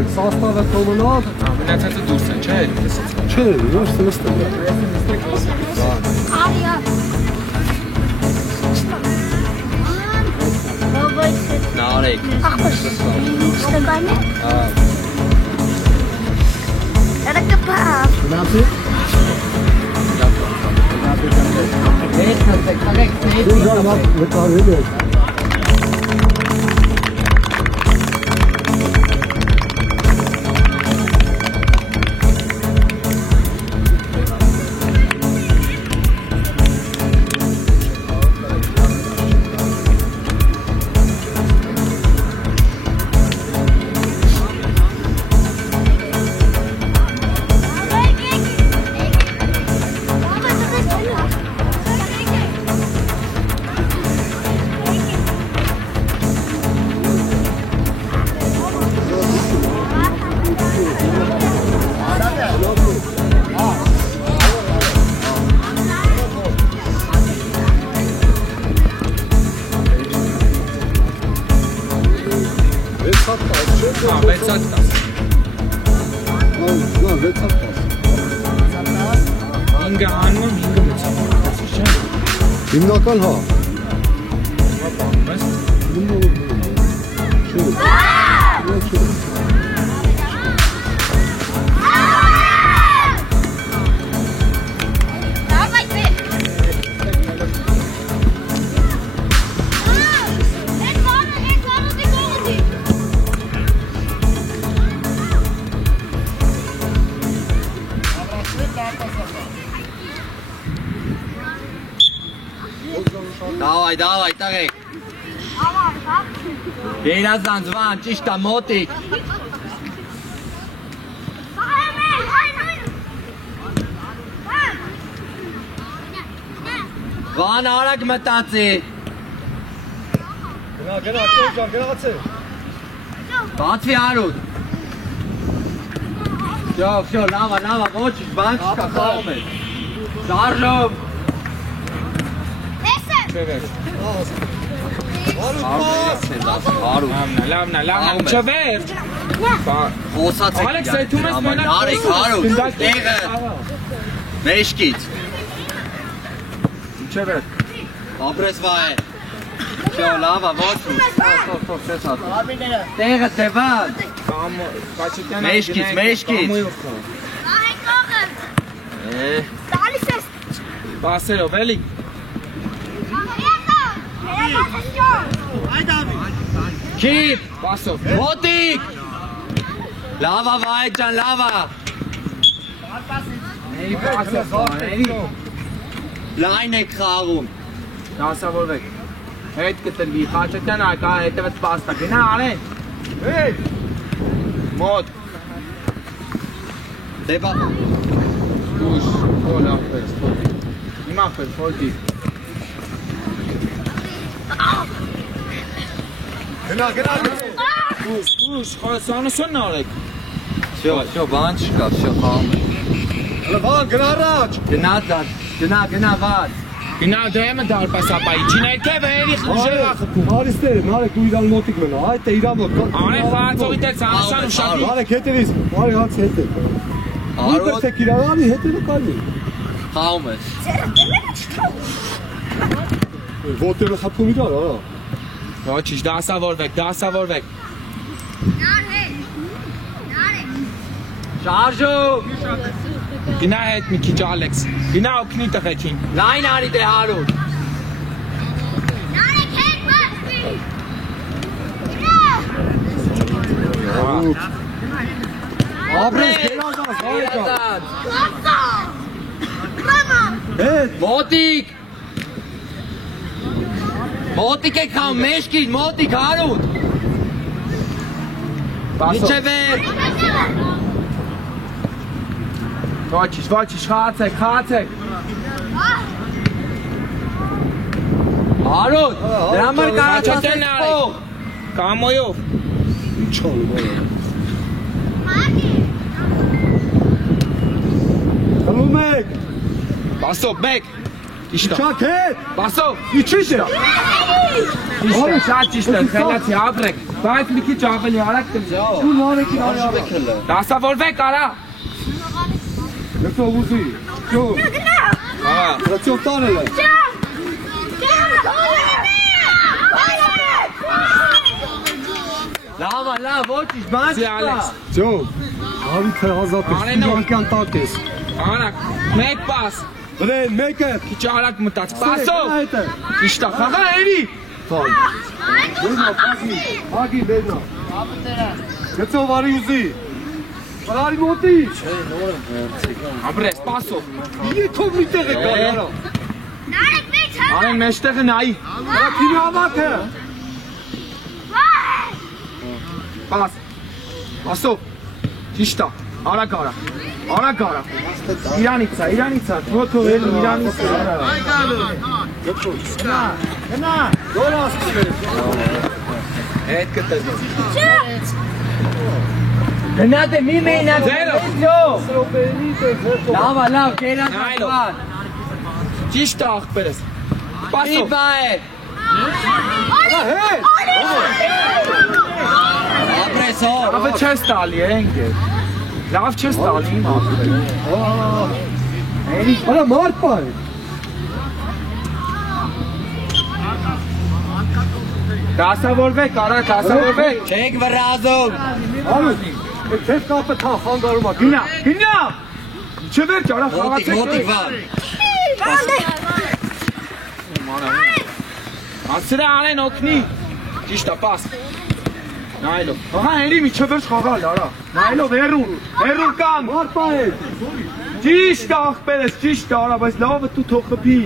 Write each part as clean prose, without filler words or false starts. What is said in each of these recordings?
Արեք, սաստավը կոմունալ։ Մնացածը դուրս են, չէ՞։ Չէ, ոչ նստել։ Արիա։ Նարեկ։ Ստեբանը։ Era capaz. Գնացի։ Հիմնական հա։ Давай, Տարեկ։ Երազանձվան, ճիշտ է, մոտիկ։ Վան արագ մտածի։ Գնա, գնացի։ Բացվի Արուտ։ Всё, լավա, ոչ, բան չկա, խաղում է։ Շարժով։ Լավն է, չվերջ։ Խոսած եք Ալեքս, այդում ես մենակ Նարեկ, Արուտ, տեղը, մեշկից։ Չվերջ։ Ապրեսվա է։ Всё, լավա, ոչ, տեղը տևած։ Մեշկից։ Բասերով, էլի։ Քիպ, Բասով։ մոտիկ։ Լավա, վայդ ջան, լավա։ Լայն եք խաղում։ Դասավորվեք։ Հետ կտրվի, Խաչատյան ակա հետևից պաստա, գնա արեն։ Մոտ։ Դեպա։ Ուշ, հոլ ախպես, իմ ախպես, հոլտի։ Գնա։ Ուշ, սանուսոնն արեք։ Всё, բան չկա, всё, խաղում է։ Վան, գնա առաջ։ Գնա, վատ։ Գնա դեմը դարպասապայի, չիներքև էրի խուժեր ախպում։ Արիստեր, Նարեկ դու իրան մոտիկ մնա, այդ է իրան մոտ։ Արեն խաղացողի տեղ սանուսան ուշակի։ Նարեկ հետևից, արի հաց հետև։ Ուտր թեք իրան արի հետևը կարի։ Խաղում է։ Ոտերը խապում իրան, արա։ Ոչինչ, դասավորվեք։ Շարժով։ Գնա հետ մի քիչ Ալեքս, գնա օգնի տղեկին։ Լայն արի դե Հարութ։ Ապրես, գերազանց, Երազանց։ հետ։ Մոտիկ եք խաղում, մեշկից, մոտիկ, Հարութ։ Ինչե վեր։ Ոչինչ, խաղացեք։ Հարութ, դրա համար կարաց ասես փող։ Կամոյով։ Ինչ անում է։ Խմում եք։ Բասով, մեկ։ Իշտա։ Չակ հետ։ Բասով։ Իչիշ է։ Շատ ճիշտ է, խելացի ապրեք, բայց մի քիչ ավելի արագ կլինի։ Դու նորեկին արի։ Դասավորվեք, արա։ Գծո ուզի։ Ջո։ Ահա։ Գծո տանել է։ Լավ, ոչինչ, բան չկա։ Ջո։ Արի թե ազատ է։ Իրանքան տակ ես։ Արա, մեկ պաս։ Բրեն, մեկը։ Քիչ արագ մտած, պասով։ Այդ է։ Ճիշտ է, խաղա երի։ Ֆալ։ Բերնա, հագի բերնա։ Գծո վարի ուզի։ Բարի մոտի։ Ապրես, պասով։ Եթով մի տեղ է գալ արա։ Արեն մեջտեղը նայի։ Արա քինի ավակ է։ Պաս։ Պասով։ Ճիշտ է, արագ արա։ Արագ արա։ Իրանից է, թոթողել Իրանից է։ Գնա, դոր ասկել։ Հետ կտես։ Գնա դե մի մենակ։ Լավ, կերանան։ Ճիշտ է աղբերս։ Մի Պասով։ բա է։ Հետ։ Ապրես հո։ Լավը չես տալի, ընկեր։ Լավ չես տալի իմ աղբեր։ Արա մարդ պա է։ Դասավորվեք, արա, դասավորվեք։ Չեք վրազում։ Արու, թեվ կապը թան խանգարում է։ Գնա։ Չվերջ, արա, Մոտիկ խաղացեք։ վան։ Ասրա անեն օգնի։ Ճիշտ է, պաս։ Նայլով։ Ահա հերի մի չվերջ խաղալ, արա։ Նայլով հերուն կան։ Մարդ պա է։ Ճիշտ է աղբերս, ճիշտ է, արա, բայց լավը դու թող խփի։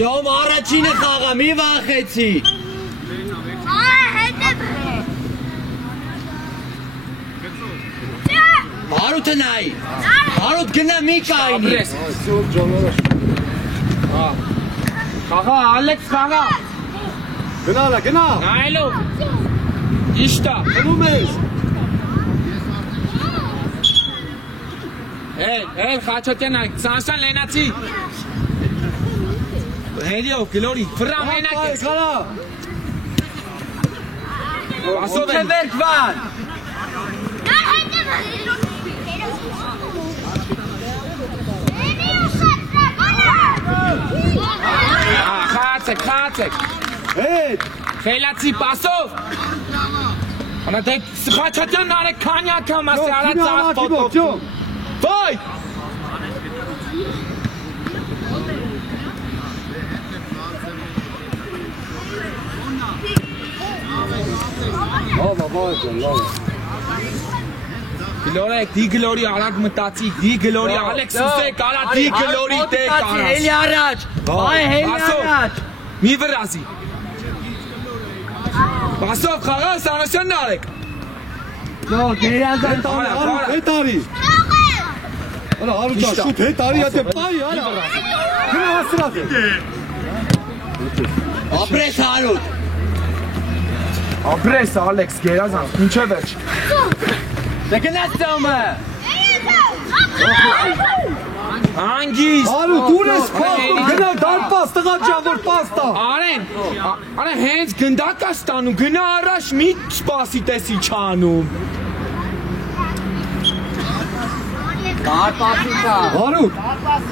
Ջոմ առաջինը խաղա, մի վախեցի։ Հարութը նայի։ Հարութ գնա մի կայնի։ Ապրես։ Խաղա, Ալեքս խաղա։ Գնա։ Նայլով։ Ճիշտ է։ Գնում ես։ Հել, Խաչատյան այք, Սանսան լենացի։ Հելիով, գլորի, վրա մենակ ես։ Գալա։ Ասով են։ Չվերջ վան։ Խացեք։ Հետ։ Խելացի պասով։ Անա դե Խաչատյանն արեք քանյակը մասի արա ծաղ պոտով։ Ջո։ Ոյ։ Լավ։ Գլորեք, դի գլորի արագ մտածի, դի գլորի Ալեքս ուզեք, արա դի գլորի դեք արած։ Հելի առաջ։ Այ հելի առաջ։ Մի վրազի։ Պասով խաղա Սանասյանն արեք։ Ո, գերազան տանը։ Հետ արի։ Արա հարուճա շուտ հետ արի ատե պայ արա։ Գնա հասրած է։ Ապրես հարութ։ Ապրես Ալեքս գերազան, ինչե վերջ։ Դե գնաց ծոմը։ Անգիս։ Արու դուր ես փոխում գնա դարպաս տղա ջան որ պաստա։ Արեն հենց գնդակ է ստանում, գնա առաջ մի սպասի տեսի չանում։ Դարպասիքա։ Հարուտ։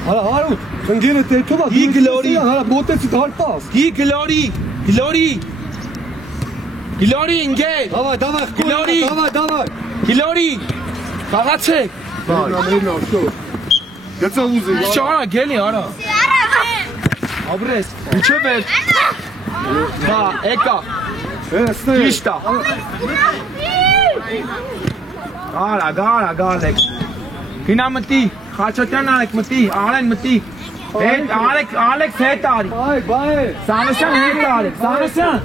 Հարուտ։ Խնջերը տեթովա։ Ի գլորի։ Հա մոտեցի դարպաս։ Դի գլորի։ Գլորի ինգեր։ Դավայ Գլորի։ դավայ։ Գլորի։ Խաղացեք։ Մերնա շո։ Գծա ուզի։ Շորա գելի արա։ Ապրես, ինչե վերջ։ Բա, եկա։ Էստե։ Ճիշտ է։ Գալեք։ Գնա մտի, Խաչատյան արեք մտի, Արեն մտի։ Ալեքս հետ արի։ Բայ։ Սանասյան հետ արեք, Սանասյան։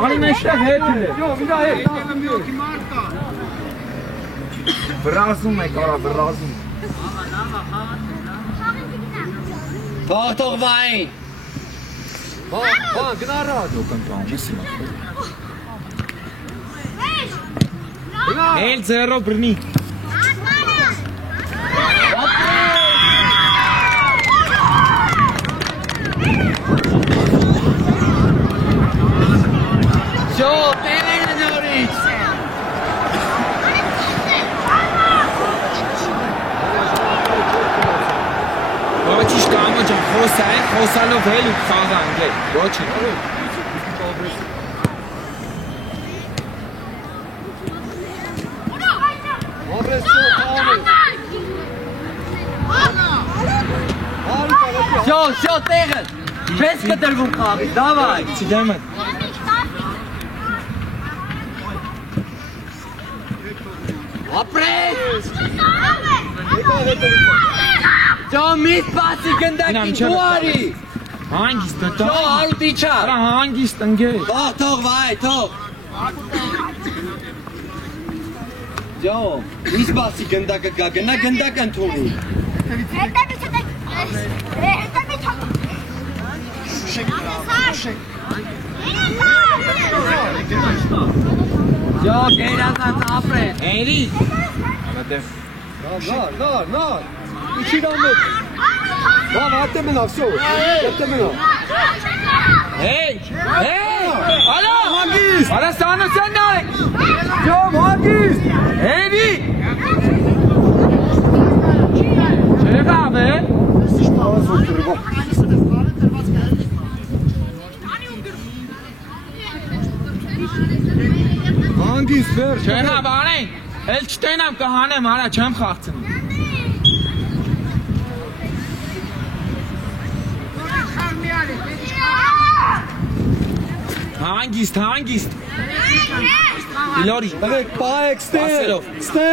Արի մեջտեղ հետ է։ Յո, վիդա հետ։ Վրազում եք, արա, վրազում։ Թող վային։ Բա, գնա առաջ։ Էլ ձերով բրնի։ Շո, տեղերը նորից։ Ոչիշ կամա ջան, խոսալով էլ ու խաղա ընկեր, ոչինչ։ Շո, տեղը։ Չես կտրվում խաղի, դավայ։ Չգեմ եմ։ Ապրես։ Շո, միս պասի գնդակին դու արի։ Հանգիստ տա։ Շո, արուտի չա։ Արա հանգիստ ընկեր։ Թող, վայ, թող։ Շո, միս պասի գնդակը գա, գնա գնդակ ընդունի։ Շո, գերազանց ապրես։ Էրի։ Անատև։ Նար, իչի դամետ, բավ, հատե մնավ, շո, հատե մնավ։ Հեյ, ալա, Հանգիստ, արա սանոսյան նարեք, շով, հանգիստ, էրի։ Չեղավ է։ Հանգիստ, վեր, Չեղավ արեն, էլ չտենամ կհանեմ, արա չեմ խաղցնում։ Հանգիստ։ Իլորի։ Տղեք, պայեք, Ասելով։ ստե,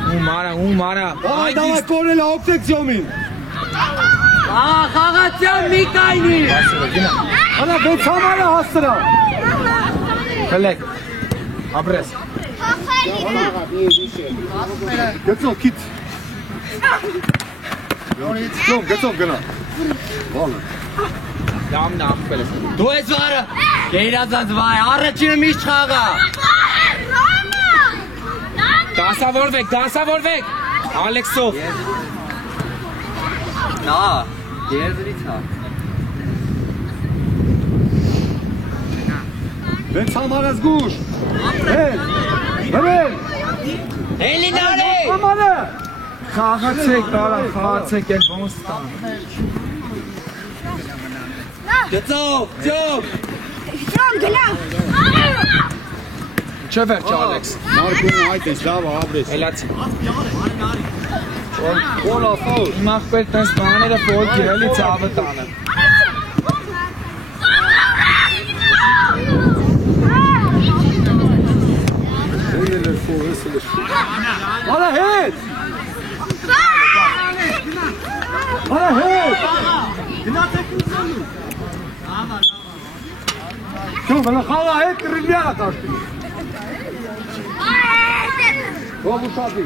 Ում արա, դավա կորել աղտեք ձյոմին։ Խաղացյան մի կայնի։ Անա, վեց համարը հասրա։ Հլեք, ապրես։ Գծով, կիտ։ Գծով գնա։ Բալը։ Լամն աղպել ես։ Դու ես վարը։ Գերազանց վայ, առաջինը միշտ խաղա։ Դասավորվեք, Ալեքսով։ Նա, դերձրից հա։ Վեց համարը զգուշ։ Հել, հվել, Էլի նարի։ համարը։ Խաղացեք, խաղացեք էլ ոնց տան։ Գծով, ձով։ Չէ վերջ Ալեքս։ Մարկունը այդ ես, լավա, ապրես։ Էլացի։ Բոլա, ֆոլ։ Իմ աղպեր տենց բաները ֆոլ գիրելի ծավը տանը։ Արա հետ։ Արա հետ։ Շո, բլա խաղա հետ կրիլյանը տաշտի։ Ով ուշադի։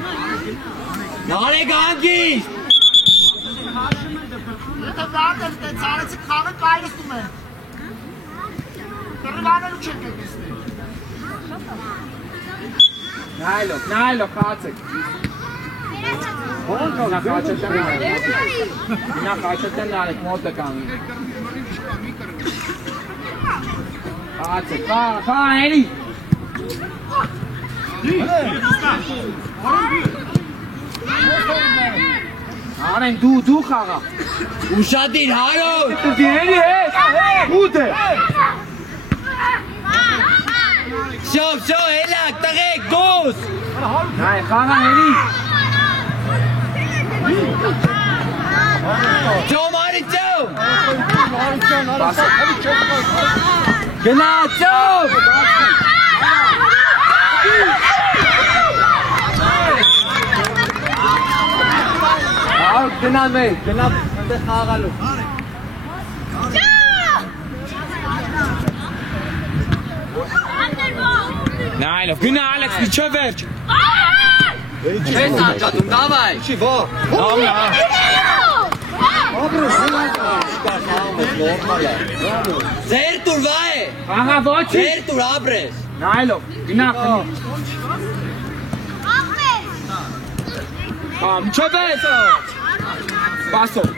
Նարեկ հանգիստ։ Եթե վարդել տենց արեցիք խաղը կայլստում են։ Կրվանելու չեք եկեսնի։ Նայլով, խաղացեք։ Նա խաչետեն նարեք, մոտը կանգնի։ Խաղացեք, խաղա, էլի։ Արեն դու խաղա։ Ուշադիր, հարոտ։ Դիների հետ։ Ուտ է։ Շով, հելակ, տղեք, դուս։ Նայ, խաղա էլի։ Ճոմ, արի ճոմ։ Գնա, ճոմ։ Գնա մեկ, գնա խաղալու։ Նայլով, գնա Ալեքս, միջը վերջ։ Չես արկատում, դավայ։ Չի, վա։ Ձեր տուր վայ։ Խաղա ոչի։ Ձեր տուր ապրես։ Նայլով, գնա խնի։ Միջը վերջ։ Պասով։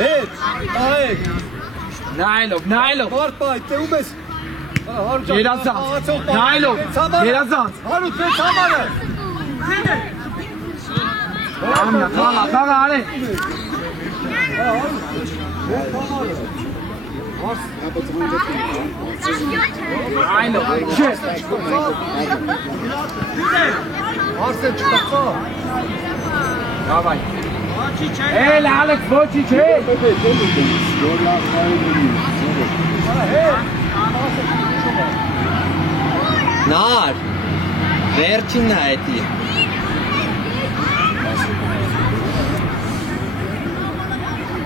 Հետ, տահեք։ Նայելով։ Մարդ բայ, տեում ես։ Հարու ջան։ Երազանց։ Նայելով։ Երազանց։ Հարու դες համարը։ Ամնա, խաղա արե։ Նայելով։ Չէ։ Արսեն չկա։ Davay. Hey Alex, ոչի չէ։ Նար, վերջինն է էտի։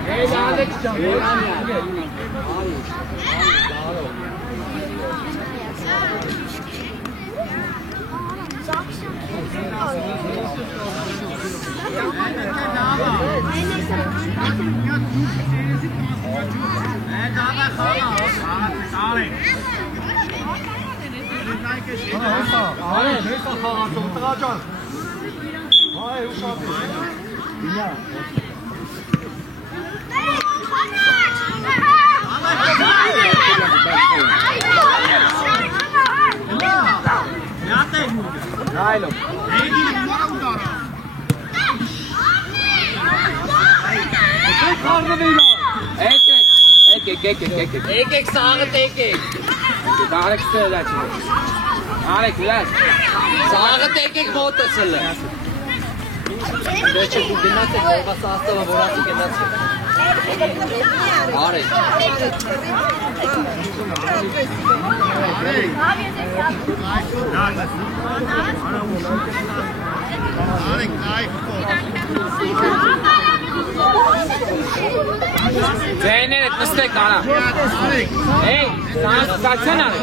Hey Alex ջան, Նայլով։ Եկեք սաղը տեկեք։ Դարեք ստելա չի։ Արեք լաց։ Սաղը տեկեք մոտս հլը։ Դե չէ դու գնացեք, ողա սաստավը որացի գնացեք։ Արեք։ Ձեներդ նստեք արա։ Էй, ստացեն արեք։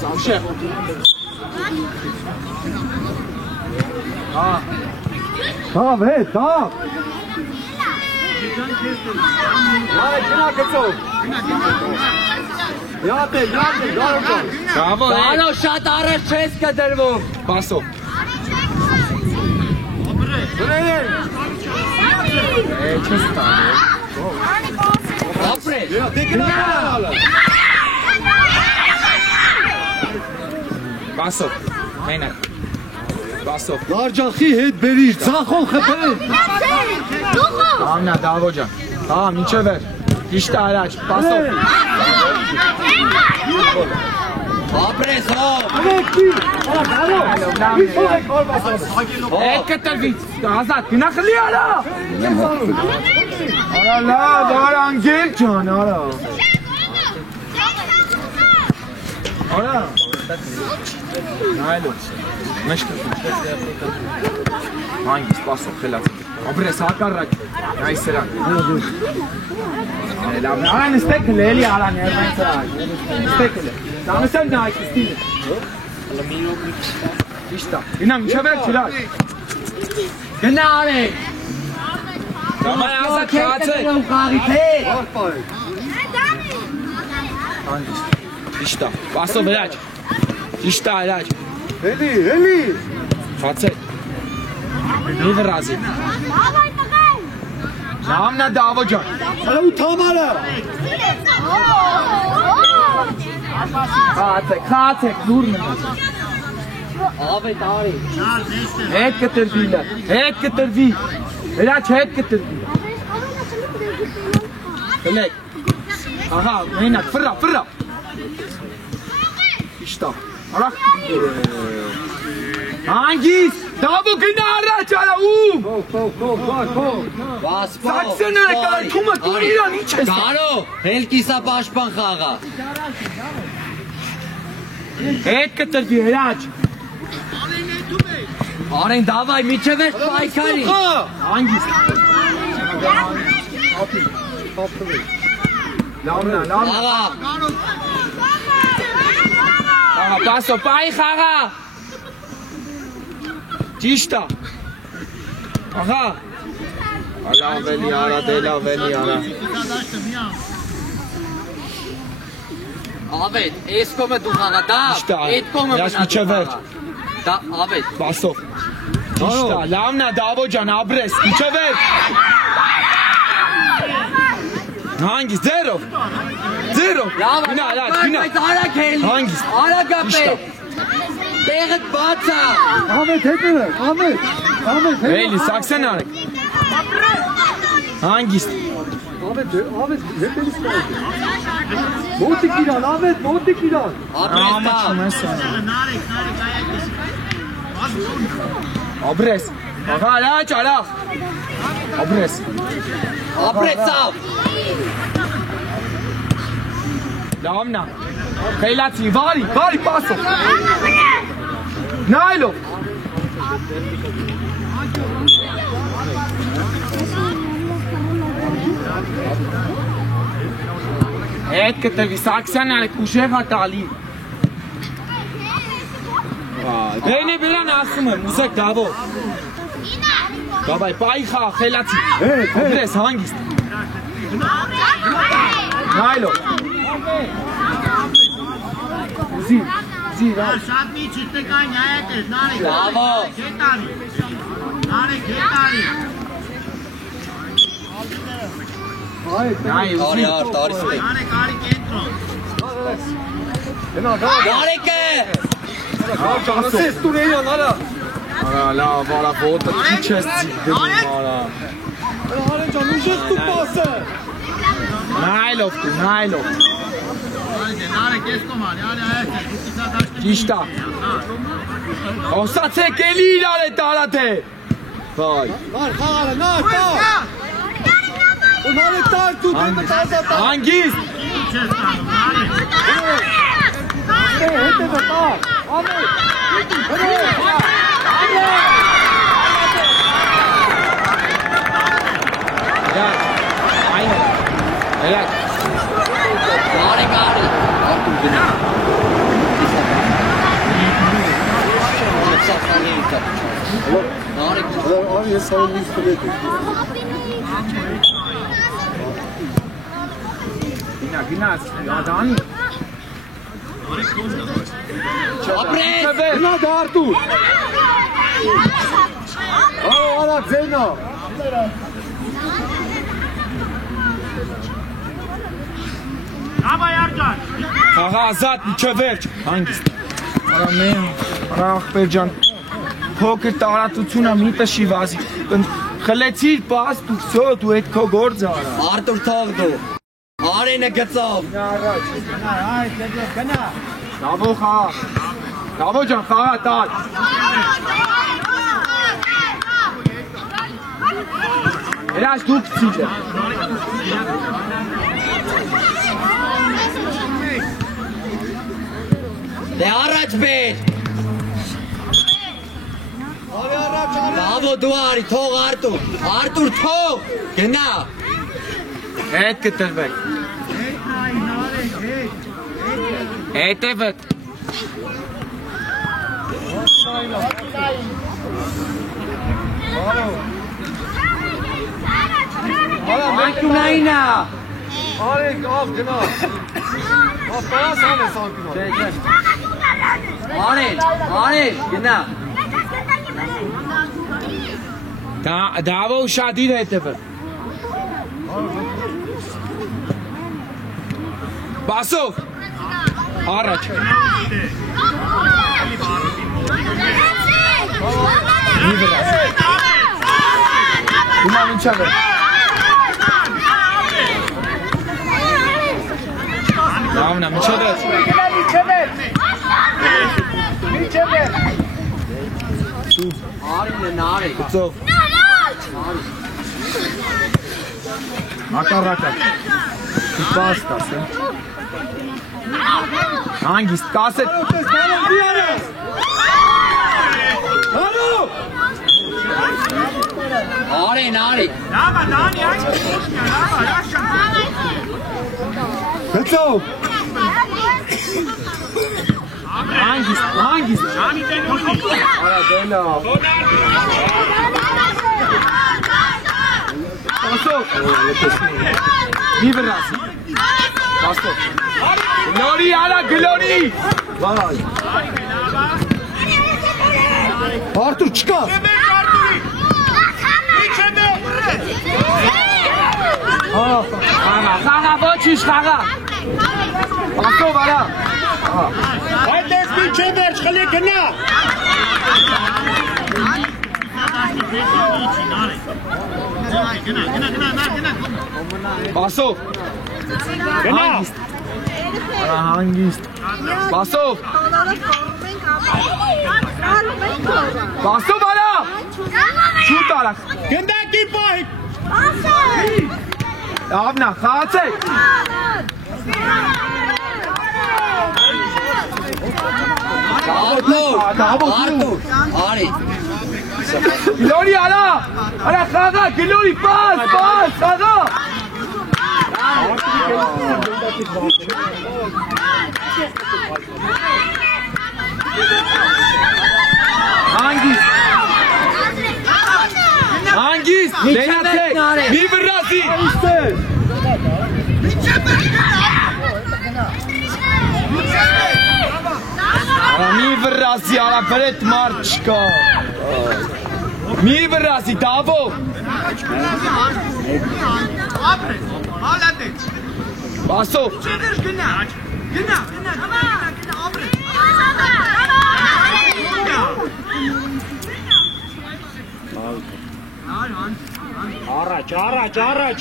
Սամշեղ։ Տավ է, տավ։ Արեք գնա գծով։ Յատե, դարո ջան։ Բրավո։ Դարո շատ առաջ չես կդրվում։ Պասով։ Բրեյ։ Չես տանի։ Ապրես։ Դե գնա գնալը։ Պասով։ Մենակ։ Պասով։ Լարջախի հետ բերիր, ծախով խփել։ Ամնա, դավո ջան։ Հա, միջև էր։ Ճիշտ է առաջ, պասով։ Ապրես հով։ Եկի։ Արա դարո։ Ինչ եք որբասած։ Այդ կտրվից, ազատ, գնա խլի արա։ Արա լավ, արա անգել ջան, արա։ Արա։ Նայլոց, մեջ կտում։ Հանգիստ, պասով, խելած։ Ապրես, հակառակ, նայ սրան։ Արա նստեք հլ, էլի արա ներվայն սրան։ Նստեք հլ, դանսեն նայք, ստինը։ Իշտա, գնա, միջև էր չրակ։ Գնա արեք։ Դամայ ազատ կացեք։ Մարդ բայ։ Իշտա, պասով հրաչ։ Իշտա հրաչ։ Էլի։ Խացեք։ Մի վրազի։ Նամնա դավո ջան։ Արա ու թամարը։ Խացեք, դուր մնաց։ Ավետ արի։ Հետ կտրվի լը, հետ կտրվի։ Հրաչ հետ կտրվի։ Հլեք։ Ահա, մենակ, վրա։ Իշտա, արախ։ Հանգիս, դավո գնա առաջ արա ում։ Բաս Սաքսեն արեք, արքումը դուր իրան ինչ ես։ Դարո, հելկիսա պաշպան խաղա։ Հետ կտրվի հրաչ։ Արեն դավայ միջև էր պայքարի։ Հանգիս։ Լավնա։ Աղա, Ահա, պասո, պայի խաղա։ Ճիշտա։ Ահա։ Լավ էլի արա, դե լավ էլի արա։ ավետ, այս կոմը դու խաղա, դա, Իշտա, այդ կոմը երաս միջև էր։ դա, ավետ, Պասով։ Ճիշտա, լավն է Դավո ջան, ապրես, իջը վեր։ Հանգիստ, ձերով։ Ձերով։ Գնա, գնա։ Հանգիստ։ Արագապետ։ Տեղդ բաց է։ Ամետ հետևը, ամետ։ Էլի, սաքսեն արեք։ Հանգիստ։ Ամետ հետևից կարեք։ Մոտիկ իրան, ամետ, մոտիկ իրան։ Ապրես։ Աղա, արաչ, արավ։ Ապրես։ Ապրեցավ։ Լավնա։ Խելացի, վարի, պասով։ Նայլով։ Հետ կտվի, սաքսյան արեք, ուժեղ հատալի։ Բերան ասում եմ, ուզեք Դավո։ Դավայ, պայի խաղ, խելացի։ Ապրես, հանգիստ։ Նայլով։ Զիր, Շատ մի չիստեկան հայետ ես, նարեք, Բավո։ գետարի, նարեք, գետարի։ նայ, Տարի ար, տարի ստեկ։ Նարեք, արի կենտրոն։ Նարեկ է։ Ասես տուն էրան, արա։ Արա, լավ, արա, ոտը, քիչ ես ձիգդում, արա։ Արեն ջան, ուժեղ դու պասը։ Նայլով դու, նայլով։ Նարեք, ես կոմարի, արի հայետ ես, ուկիսա դաշտ։ Ճիշտա։ Խոսացեք էլի իրար է տարա թե։ Վայ։ Նար, խաղարը, նար, տար։ Նարը տար դու, դեմը տազա տար։ Հանգիստ։ Ինչ ես կանում, նարեք։ Հետևը տար, ամետ։ Έλα. Նարեկ արի։ Արտուր գնա։ Նարեկ։ Արի ես հայ լույս կլետ է։ Գնաց, յադանի։ Ապրես։ Գնա դա Արտուր։ Արա, ձենա։ Աբա յարջան։ Աղա ազատ, միջը վերջ։ Հանգիստ։ Արա մեն, արա աղպեր ջան, փոքր տարածությունը միտը շիվազի։ Խլեցիր պաս, դու վսո, դու էդ քո գործը արա։ Արտուր թող դու։ Արենը գծով։ Դավո խաղ։ Դավո ջան, խաղա տալ։ Երաշ դուք ծիջը։ Դե առաջ բեր։ Բավո դու արի, թող Արտուր։ Արտուր թող։ Գնա։ Հետ կտրվեք։ Հետևդ։ Արա, Անկունայինա։ արեք, ավ, գնա։ Ավ, պարաս անես անկունա։ Արել, գնա։ Դավո ուշադիր հետևդ։ Բասով։ Առաջ։ Հիմա մինչև է։ Լավնա, մինչև է։ Արինը նարեկ։ Գծով։ Հակառակը։ Պաս տաս է։ Հանգիստ, տաս է։ Արեն, արի։ Լավա, դանի այս կոշնյա, լավա, լաշան։ Գծով։ Հանգիստ։ Անի դեն հոսի։ Արա դելա։ Պասով։ Մի վրասի։ Պասով։ Գլորի, արա, գլորի։ Վայ։ Արտուր չկա։ Խաղա, ոչինչ խաղա։ Ասով արա։ Այդ դեսպին չէ վերջ, խլի գնա։ Ասով։ Գնա։ Արա հանգիստ։ Ասով։ Ասով արա։ Շուտ արա։ Գնդակի պահի։ Լավնա, խաղացեք։ Արտուր, արի։ Գլորի արա, արա խաղա, գլորի, պաս, խաղա։ Հանգիստ, լենացեք, մի վրասի։ Մի վրասի, արա բրետ մարդ չկա։ Մի վրասի, դավով։ Բասով։ Առաջ, առաջ, առաջ։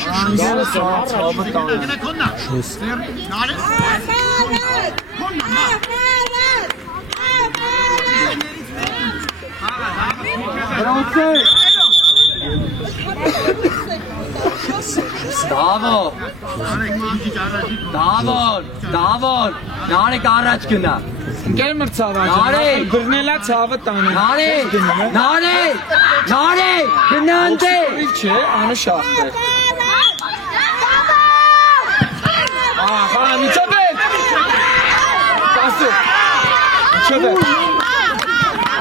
Դավոն, նարեկ առաջ գնա։ Ընկեր մրցավաճ, բրնելա ցավը տանը։ Նարեկ, գնա ընտե։ Չէ, անշախտ է։ Ահա, միջավետ։ Պասո։ Միջավետ։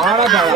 Արա դարա։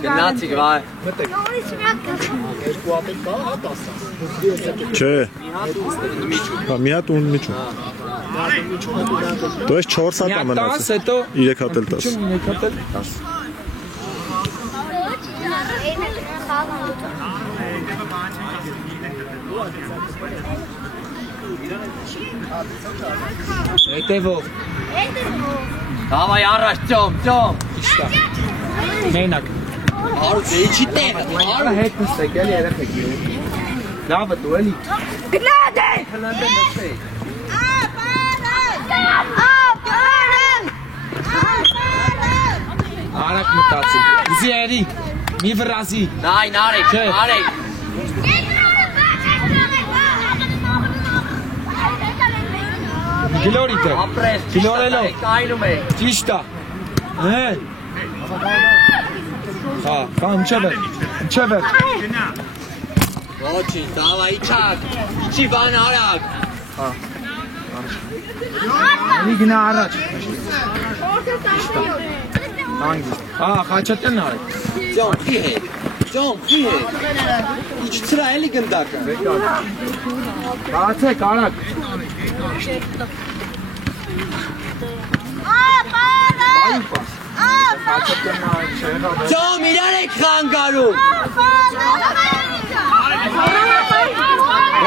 Գնացիք վայ։ Չէ։ Մի հատ ուն միջում։ Դու ես 4 հատ ամենացի։ 3 հատ էլ 10։ Հետևով։ Davay առաջ, ճոմ։ Մենակ։ Արու չի տեղ։ Արա հետ նստեք, էլի երեխեք։ Լավը դու էլի։ Գնադե։ Արակ մտածի։ Ուզի երի, մի վրազի։ Նայ, նարեկ։ Գլորիտ է։ Գլորելով։ Կայնում է։ Ճիշտ է։ Հա, ինչև է։ Ոչի, davay իչակ։ Իչի բան արակ։ Մի գնա առաջ։ Հա, խաչատեն արեք։ Ճոմ, ի հետ։ Իչ ծրա էլի գնդակը։ Խացեք արակ։ Ճոմ, իրար եք խանգարում։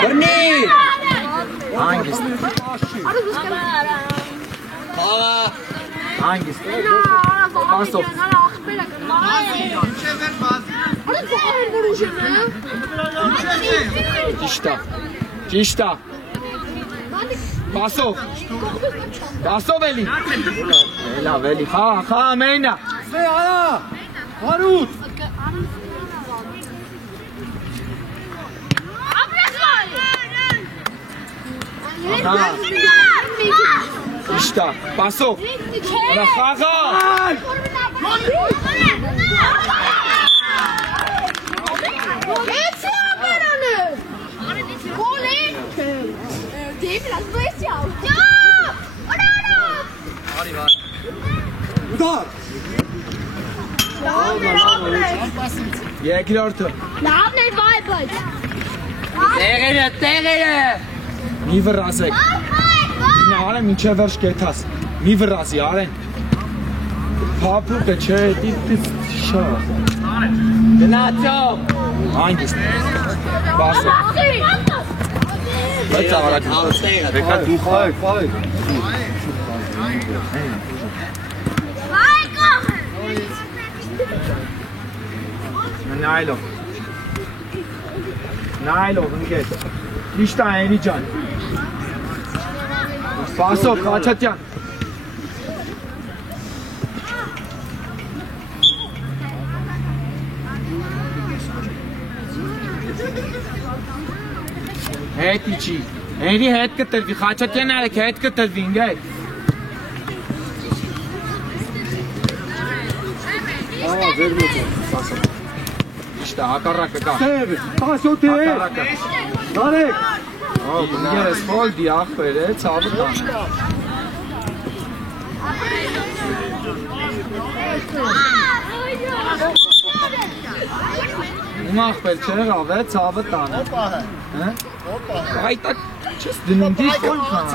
Բրնի։ Հանգիստ։ Խաղա։ Հանգիստ։ Պասով։ Ճիշտ է։ Պասով էլի։ Լավ էլի, խաղա մենա։ Սե արա, հարուտ։ Իշտա, պասով, արա խաղա։ Ուդար։ Երկրորդը։ Լավն է վայ բայց։ Տեղերը։ Մի վրազեք։ Նա արեն մինչև վերջ կեթաս։ Մի վրազի արեն։ Փափուկը չէ, դից շա։ Գնացով։ Հանգիստ։ Պասով։ Բայց ավարակ հավստեղը։ Եկա դու խաղեք, խաղեք։ Նայլով, ընգետ։ Իշտա Էնի ջան։ Պասով, Խաչատյան։ Հետ իչի, Էնի հետ կտրվի, Խաչատյան արեք հետ կտրվի, ընգետ։ Իշտա, հակառակը կա։ Սև, տասյոտ է։ Հակառակը։ Նարեք։ Ես ֆոլդի ախպեր է, ցավը տան։ Իմ ախպեր չէ ղավ է, ցավը տան։ Այտա չես դնում դի կոնքան։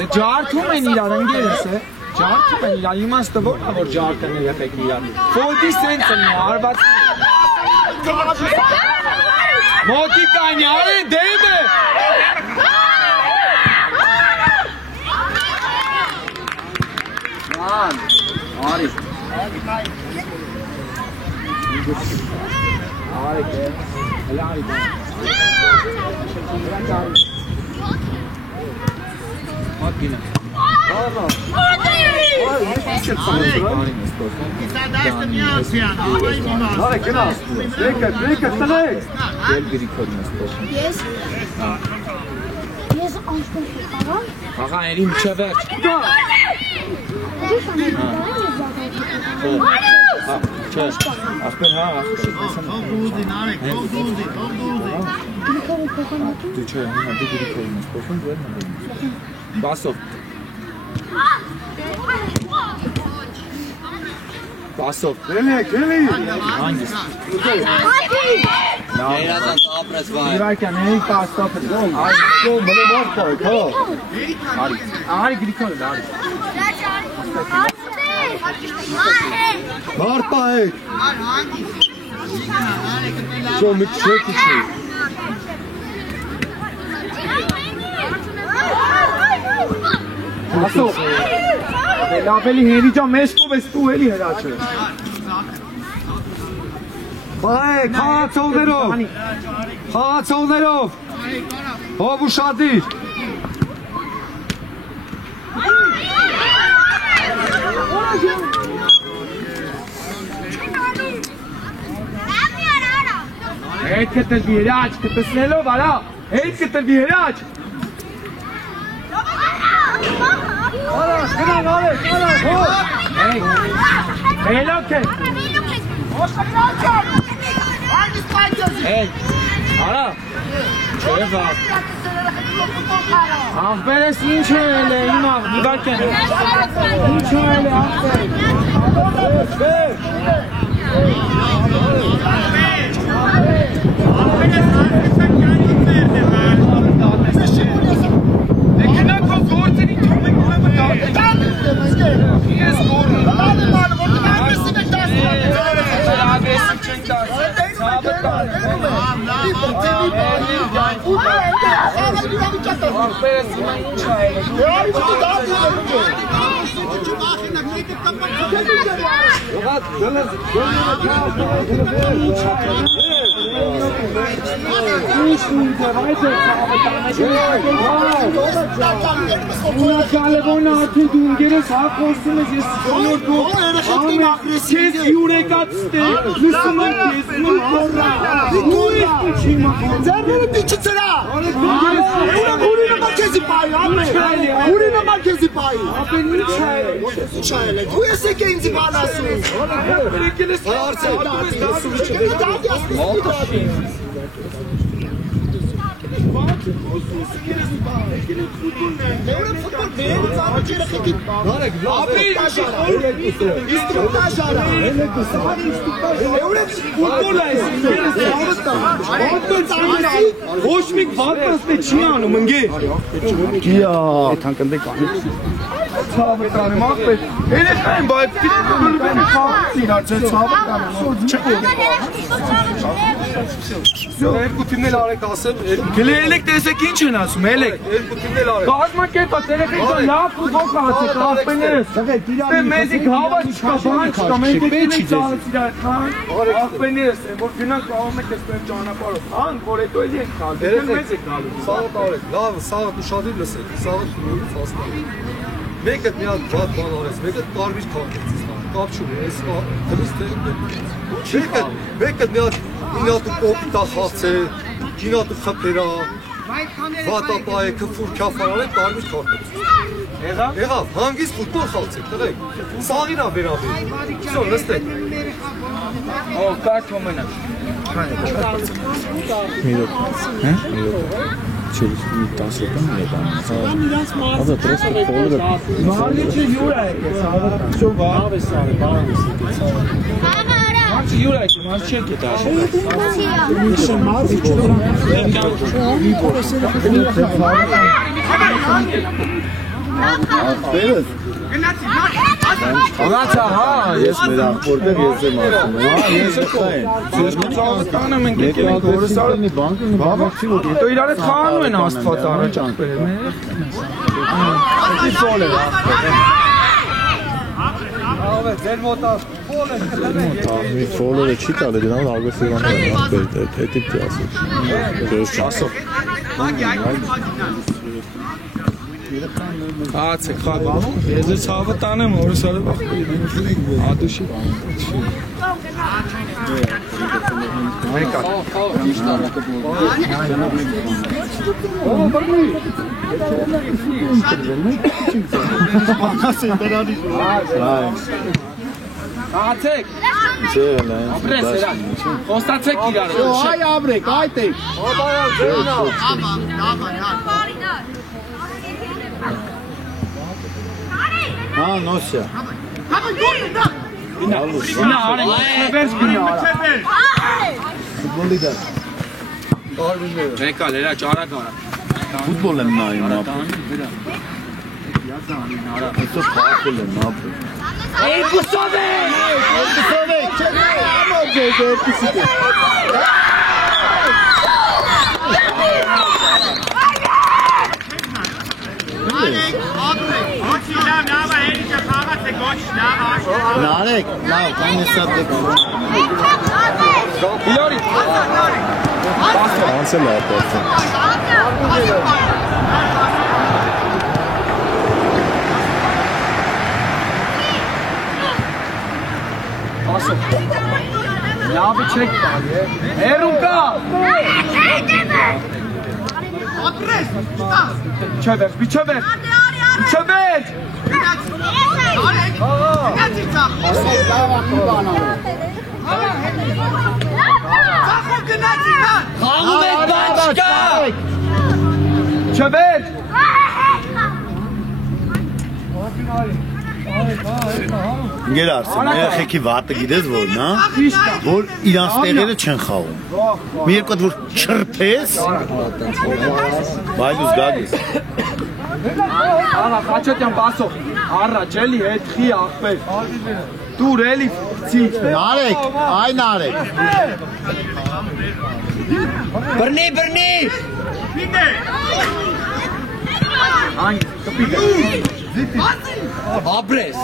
Դե ջարդում են իրար ընգերս է։ Ջարդում են իրար, իմաստը որ է որ ջարդեն երեխեք իրար։ Ֆոլդի սենց են հարված։ Մոտիկանի արի դեմ է։ Արի։ Արի դե։ Լարի դե։ Մոտինա։ Նարեք, գնա։ Բրեկը, տնեք։ Դել գրիքորն ես պոշն։ Ես անցնում եմ։ Աղա երի միջև վերջ։ Չէ, ախպեր հա, ախպեր։ Դու չէ, հիմա դու գրիքորն ես պոշն, դու էլ նադում։ Բասով։ Բասով։ Գնեք։ Հանգիստ։ Երազանց ապրես վայ։ Իվարկյան, էի պաստապը դոմ։ Այո, մնա մարդ կա, հա։ Արի գրիքորը դարի։ Մարդ պահեք։ Շո մի չեք իչի։ Ասո։ Լավելի հերի ջան, մեզ կով ես տու էլի հրաչը։ Պահեք, խաղացողներով։ Հով ուշադիր։ Հետ կտրվի հրաչ, կտսնելով արա, հետ կտրվի հրաչ։ Գնան, արեք, հով։ Հելոք է։ Հետ, արա, չէ վաղ։ Աղբերս ինչ է էլ է, իմ աղ, իվարկեն։ Ինչ է էլ է, աղբեր։ Եկնակ ո գործերի թում ենք ուրեմն դատել։ Ես գորը։ Ագեսի չեն դասել, ցավը տան։ Աղբերս հիմա ինչ է էլ Կալևոն արդեն դու ընգերես հա խոսում ես, ես բոլոր դու քեզ յուրեկացտ է, լուսում եմ քեզ, մն կորրա, ձերները պիչի ծրա, ուրի նմա քեզի պայի, ուրի նմա քեզի պայի։ Ապեն ինչ է։ Դու ես եկե ինձ բան ասում։ Եկել ես Գլելեք տեսեք ինչ են ասում, ելեք։ Կազմակերպա տերեխեք լավ ֆուտբոլ խաղացեք, ախպեներս։ Դե մեզի հավա չկա, բան չկա, մենք պետք է ծաղից իրար խան։ Ախպեներս են, որ գնանք աղում եք այսպես ճանապարհով։ Հանք, որ հետո էլի ենք խան, դեր մեզ եք գալու։ Սաղը տարեք, լավ, սաղը ուշադիր լսեք, սաղը շնորից հասնակ։ Մեկը մի հատ բատ բան արես, մեկը տարվիշ քաղքեց կապ չունի, այս դրից թե մեկը մի հատ ինատու կոպիտա խացե, ինատու խպերա, վատապա է, կվուր կյաֆարար է, տարվիշ քաղքեց։ Եղավ, հանգիս ֆուտբոլ խացեք, տղեք, սաղին ա վերավեր, սո, լստեք։ Ո, կաչ ոմենակ։ Միրոք, Через 10 секунд мне там. А за 3 секунды. Մահալիչը յուր է եկես, Շո բավ է սարը, բավ է սարը։ Մահալիչը յուր է եկես, մահալիչը եկե դաշը։ Նիշը մազի չորան։ Ախպերս։ Աղացա, հա, ես մեր ախպորտեղ ես եմ ասում, հա, ես եմ խային։ Ես կծավստանը մենք եկել ենք որսարը բավակցի որ հետո իրար հետ խանում են աստված առաջ ախպերել։ Ինչ ֆոլ է ախպերել։ Աղավ է, ձեր մոտա ֆոլ է կլել է։ Մի ֆոլերը չի տալը, դրանով ագրեսիվան են ախպեր, հետիպ չի ասում։ Դες չասով։ Ացեք խաղ, ես ես հավը տանեմ, որսարը ախպերել։ Ադուշի։ Մեկա։ Ացեք։ Ապրես երա, խոստացեք իրար։ Այ ապրեք, այդ է։ Հա, նոսյա։ Ինա արեք, չվերջ գինա արա։ Ֆուտբոլի դա։ Եկալ, երա ճարակ արա։ Ֆուտբոլ եմ նայում ապրում։ Այսօր խաղել եմ ապրում։ Երկուսով է։ Նարեկ, լավ, կանեսատ դեպքում։ Իլորի։ Անցել է ապարդը։ Ասո։ Լավը չեք տալի, հերում կա։ Չվերջ, բիչվերջ, բիչվերջ։ Խաղում եք բան չկա։ Չվերջ։ Գեր արսեմ, երեխեքի վատը գիտես որ, նա, որ իրանց տեղերը չեն խաղում։ Մի երկու հատ որ չրփես, բայդուս գագես։ Աղա, խաչատյան բասով, առաջ էլի հետխի աղպեր, դուր էլի ծիչ։ Նարեկ, այ նարեկ։ Բրնի, բրնի։ Անգ, կպիտ է։ Ապրես։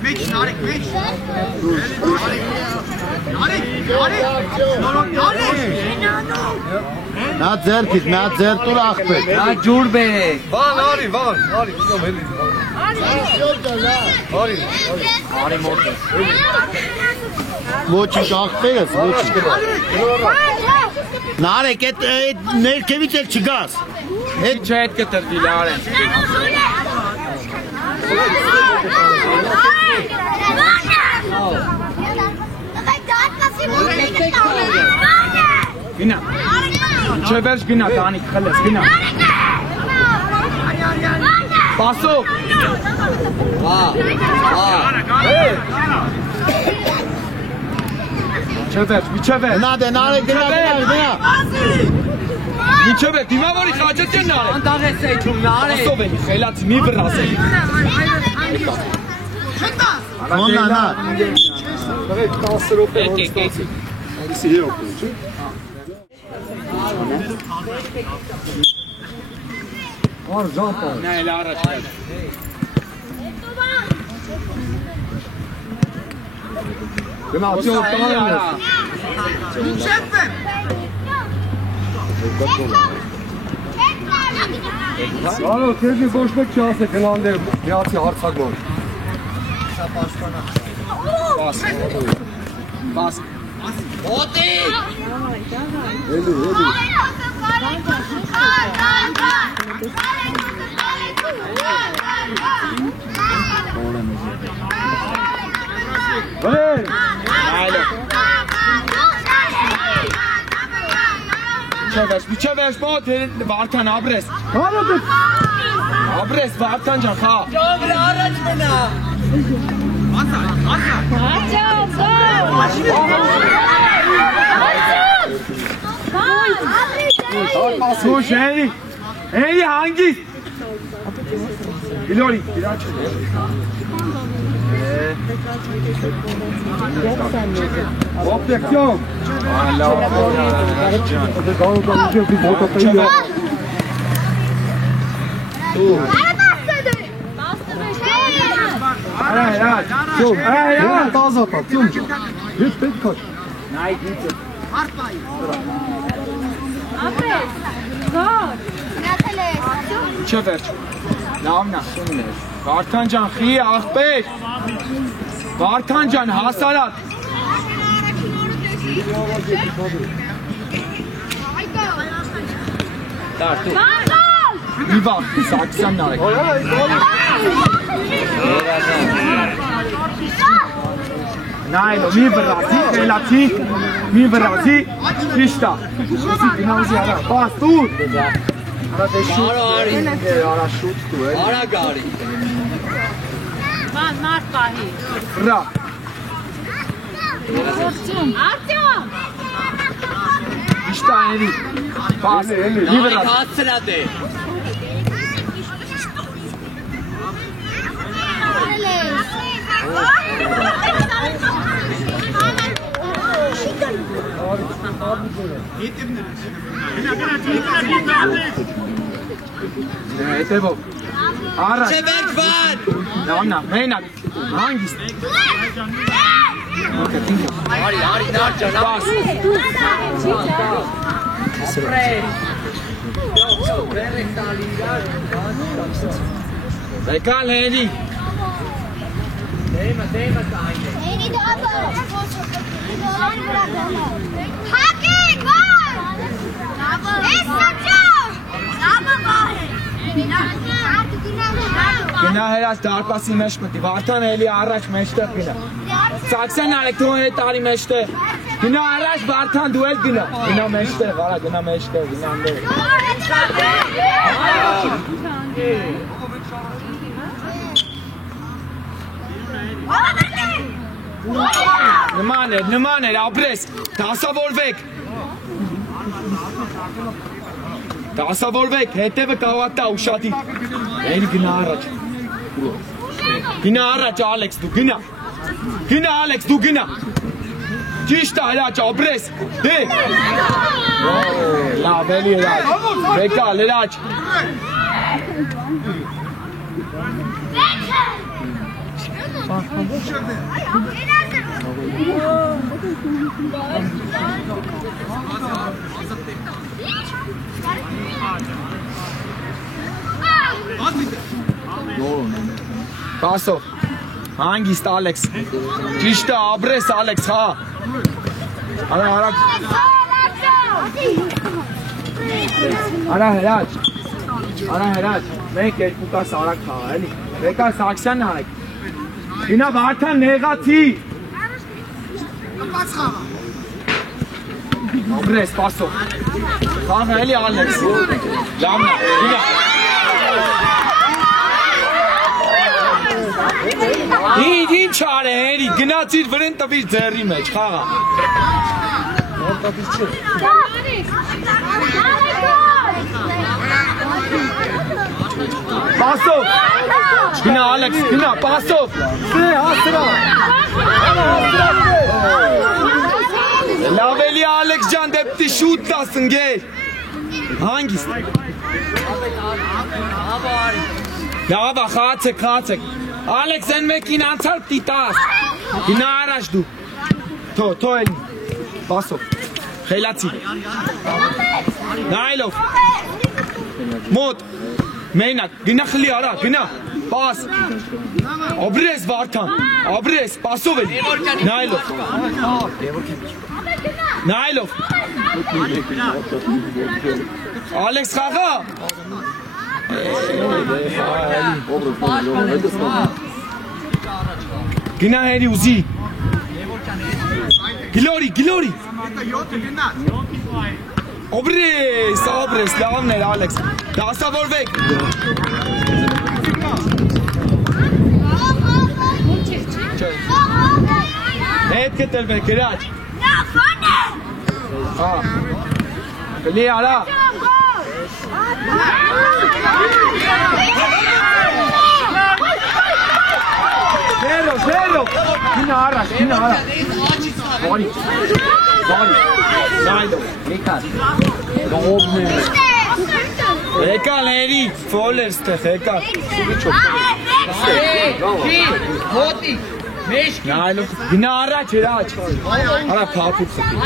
Մեջ, նարեք, մեջ։ Նա ձերքից, նա ձերտուր աղպեր։ Նա ջուր բերեք։ Վան, արի, կոմ հելի։ Արի մոտ է։ Ոչինչ աղպերս, ոչինչ։ Նարեկ այդ ներքևից էլ չգաս։ Այդ չէ այդ կտրվի լարեն։ Գնա։ Չէ վերջ գնա տանիք խլես գնա։ Պասով։ Չէ վերջ, միչե վերջ։ Գնա դե Նարեկ գնա։ Միչե վերջ, դիմավորի խաչեց են նարեկ։ Անտաղ ես էյթում նարեկ։ Պասով են, խելացի մի վրաս են։ Մոնանա։ Դրեք 10 րոպե որ ստացի։ Այսի երբ չէ։ Ար ժամպա։ Նա էլ առաջ։ Գնա ճոք տանես։ Ալո, քեզի ոչ մեկ չասե գնաններ միացի հարցակման։ Պաս։ Ոտի։ Էլի։ Վեր։ Այլո։ Միչե վերջ մոտ Վարդան ապրես։ Հանո դե։ Ապրես Վարդան ջան, խա։ Ճոմր առաջ մնա։ Սուշ, էլի հանգիստ։ Իլորի, իրաչ։ Օբյեկտիվ։ Ես պետք է։ Նայ դիցը։ Չէ վերջ։ Լավն է, շունն է։ Վարդան ջան, խի աղբեր։ Վարդան ջան, հասարակ։ Դարտու։ Մի վաղ, Սարգսյան նարեկ։ Նայլո, մի վրացի, խելացի, մի վրացի, ճիշտա։ Ոսի գնազի արա, պաս տուր։ Արա դե շուտ, արա շուտ տու, է։ Արա գարի։ Մարդ պահի։ Վրա։ Արտյոմ։ Ճիշտա էլի, պաս, մի Նարեկ վրացի։ հացրա դե։ Հետևով։ Առաջ։ Չէ վերջ վար։ Լավնա, մենակ, հանգիստ։ Արի նար ջան։ Պաս։ Եկալ հերի։ Գնա հերաց դարպասի մեջ մտի, Վարդան էլի առաջ մեջտեղ գնա։ Սաքսյան արեք դու հետ արի մեջտեղ։ Գնա առաջ Վարդան դու էլ գնա։ Գնա մեջտեղ, արա գնա մեջտեղ, գնա անդեր։ Նման էր, ապրես, դասավորվեք, հետևը կավատա ուշատի, էլի գնա առաջ, Ալեքս դու գնա, ճիշտ է հրաչ, ապրես, դե, լավ, էլի հրաչ, բեկալ հրաչ, Պասով, հանգիստ Ալեքս, ճիշտ է ապրես Ալեքս, հա, արա, Արա հրաչ, մենք երկուկաս արակ խաղա, էլի, մեկա Սաքսյանն արեք, ինա Վարդան նեղացի, Աբրես, պասով, խաղը էլի Ալեքս, լամնա, ինա, ինչ արե հերի, գնացիր վրեն տվիր ձերի մեջ, խաղա, Պասով, գնա Ալեքս, գնա, պասով, հասրա, լավ էլի Ալեքս ջան դեպտի շուտ տաս ընգեր, հանգիստ, լավ խացեք, Ալեքս են մեկին անցալ պտի տաս, գնա առաջ դու, թո էլի, պասով, խելացի, նայլով, մոտ, Մենակ, գնա խլի արա, գնա, պաս, աբրես Վարդան, աբրես, պասով էլ, նայլով, Ալեքս խաղա, գնա հերի ուզի, գլորի, Աբրես, լավն էր Ալեքս, դասավորվեք, հետ կտրվեք, գրաչ, գլի արա, Zero, գինա արա, բարի, նայլո, եկար, եկալ հերի, ֆոլեր ստեղ, եկալ, նայլո, գինա առաջ, արա պապուկ սպի,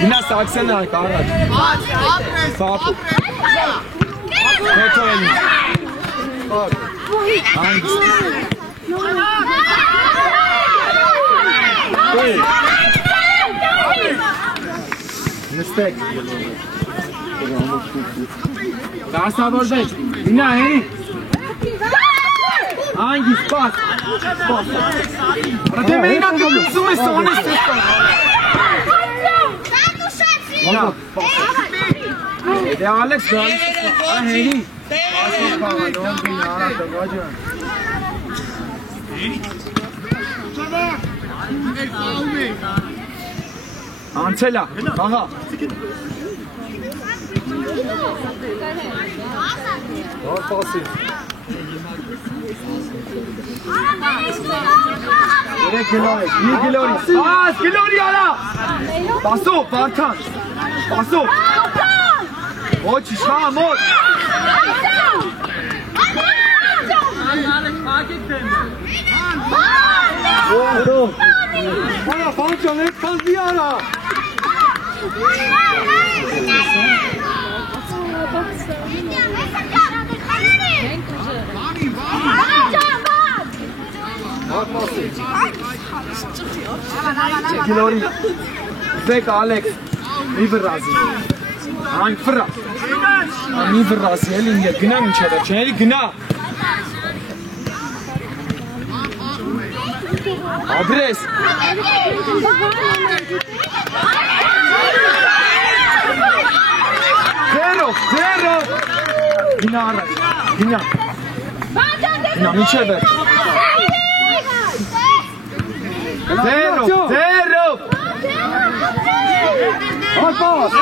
գինա Սաքսյան արկ առաջ, պապուկ, հետո էլի, Նստեք Դասավորվեք Ինա հերի Հանգիս պաս Դե մենակ գլուծում է սոնես Դե Ալեքս հերի Անցելա, աղա Պասի մի գլորի արա Պասով, Վարդան Պասով Ոչ իշխա մոտ Արա բանջան հետ կազդի արա Գլորի Ձեկ Ալեքս մի վրազի Այն վրա Մի վրազի էլ ինգեր գնա մինչև չների գնա Աբրես Ձերով Գինա առաջ Գինա մինչև էր Ձերով Հալպաս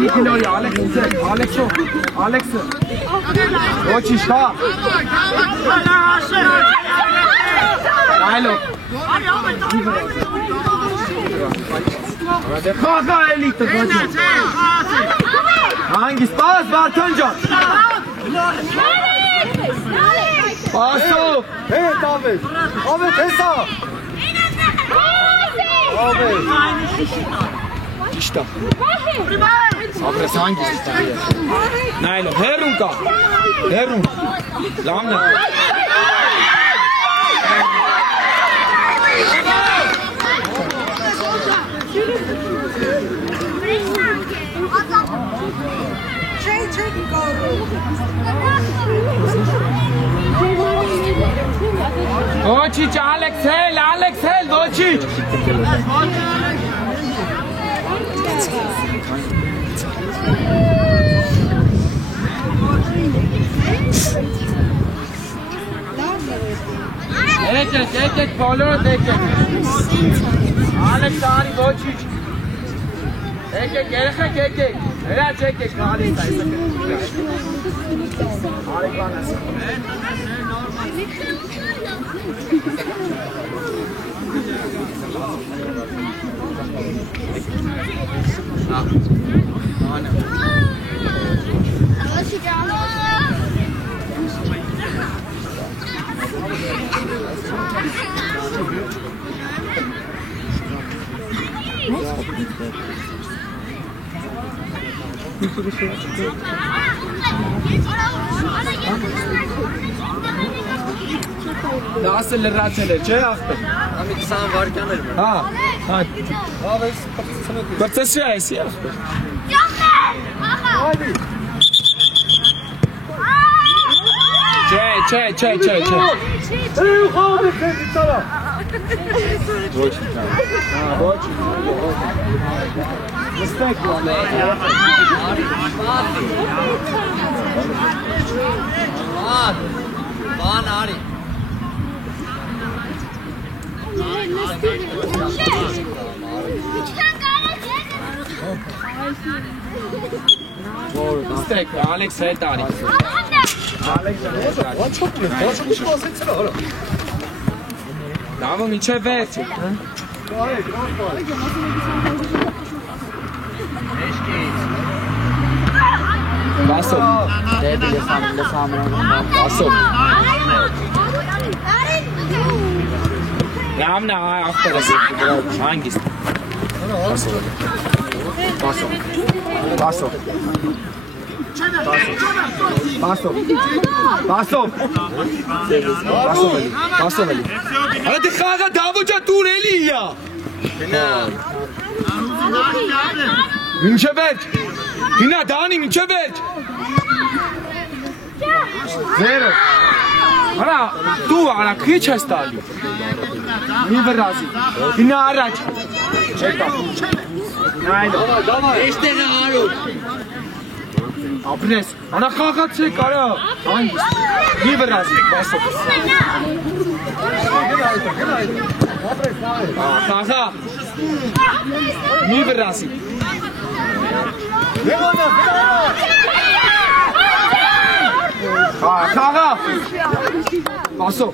Գլորի Ալեքսը Ոչ իշխա Այլով Խաղա էլի տղաջի Հանգիս պաս Վարդան ջան Պասով Հետ ավետ հեսա Ավետ ճիշտ է։ Ապրես հանգիստ է։ Նայելով հերուն կա։ Հերուն։ Լավն է։ Ոչիչ, Ալեքս հել, ոչիչ։ Եկեք, բոլորդ եկեք։ Ալեքս արի, ոչիչ։ Եկեք, երեխեք եկեք։ Հրաչ եկեք, գալիս է։ Արի բանես։ Դասը լրացել է, չէ աղբեր։ Ամի 20 վարկյան էր։ Հա, Ավես կծծնեք։ բրծեսի այսի աղբեր։ Չէ։ Խաղը քեզ ծառա։ Ոչ։ Նստեք Բան արի։ Նստեք, Ալեքս հետ արի։ Լավը միջև վերջ է։ Բասով։ Բասով։ Լավն է աղբերը հանգիստ։ Բասով։ Արա դե խաղա դավոճա տուր էլի իա։ Մինչև վերջ։ Հինա դանի մինչև վերջ։ Զերը։ Արա դու արա քիչ ես տալի։ Մի վրազի։ Հինա առաջ։ Չեկա։ Նայլո։ Էստեղ է արում։ Ապրես, անա խաղացեք արա, հանգիստ, մի վրազի, բասով։ Խաղա, մի վրազի։ Խաղա, բասով։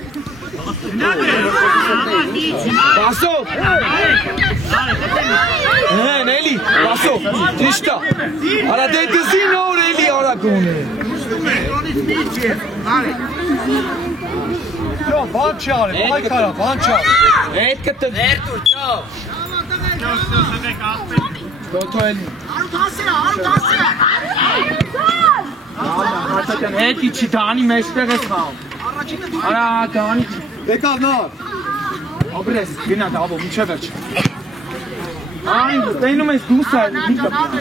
Բասով։ Հեն, էլի, բասով, ճիշտ է։ Արա դե դզի նոր էլի արագոն է։ Բան չի արի, բայկարա, բան չի արի։ Հետ կտը։ Ներդուր, ճով։ Դոթո էլի։ Հետ իչի դանի մեջտեղ ես խաղում։ Արա դանի չի։ Եկավ նա։ Ապրես, գնա դավո, միջև վերջ։ Այն, տենում ես դուս այլ, մի կապի։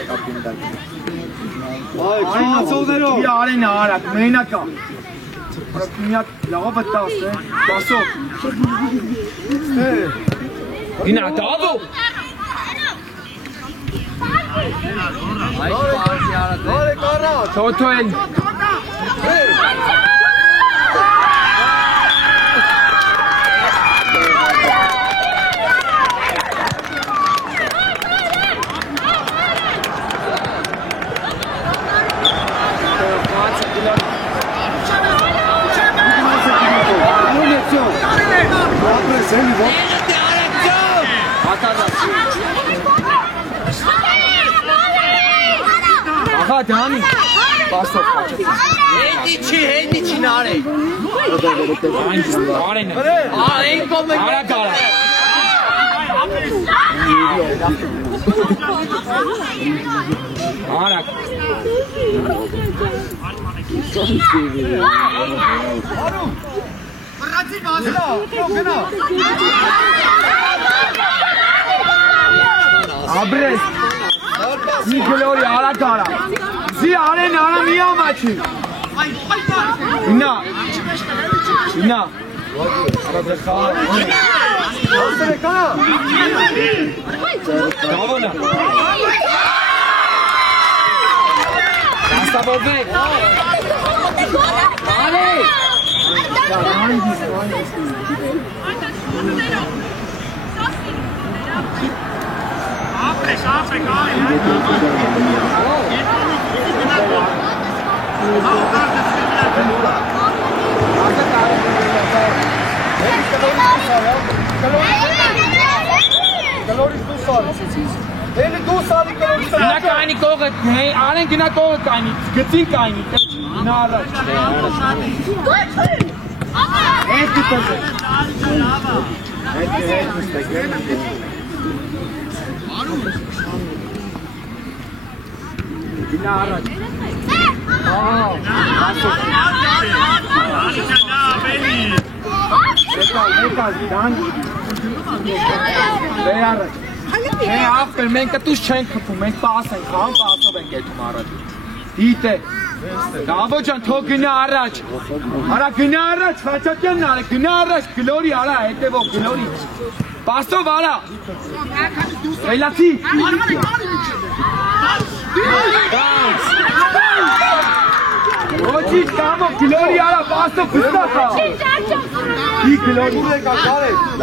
Այ, քանացողներով։ Մի արենա արակ, մենակա։ Միակ լավը տաս է, տասով։ Գնա դավո։ Այս պարի արատ է։ Արեք առաջ։ Թոթո էլ։ Աղա դանի, բասով խաչեց։ Հետի չի նարեք։ Այնց, արեն է։ Այն կոմ է։ Արագ արա։ Արակ Աբրես մի գլորի արակ արա Զի արեն արա մի ամաչի Ինա Դավոնա Դաստավորվեք Արե Գնա կայնի կողը, արեն գնա կողը կայնի, գծին կայնի, գնա առաջ Էս դիպոս է Գնա առաջ Եկալ, դան Դե առաջ Հե ապեր, մենք կտուս չենք կպում, մենք պաս ենք, հան պասով ենք էտում առաջ Դիտ է Դավո ջան, թող գնա առաջ Արա գնա առաջ, խաչակյանն արը, գնա առաջ, գլորի արա, հետևով, գլորի Պասով արա Էլացի Ոչի, կամով, գլորի արա, պասով, պստակ հա Դի գլորի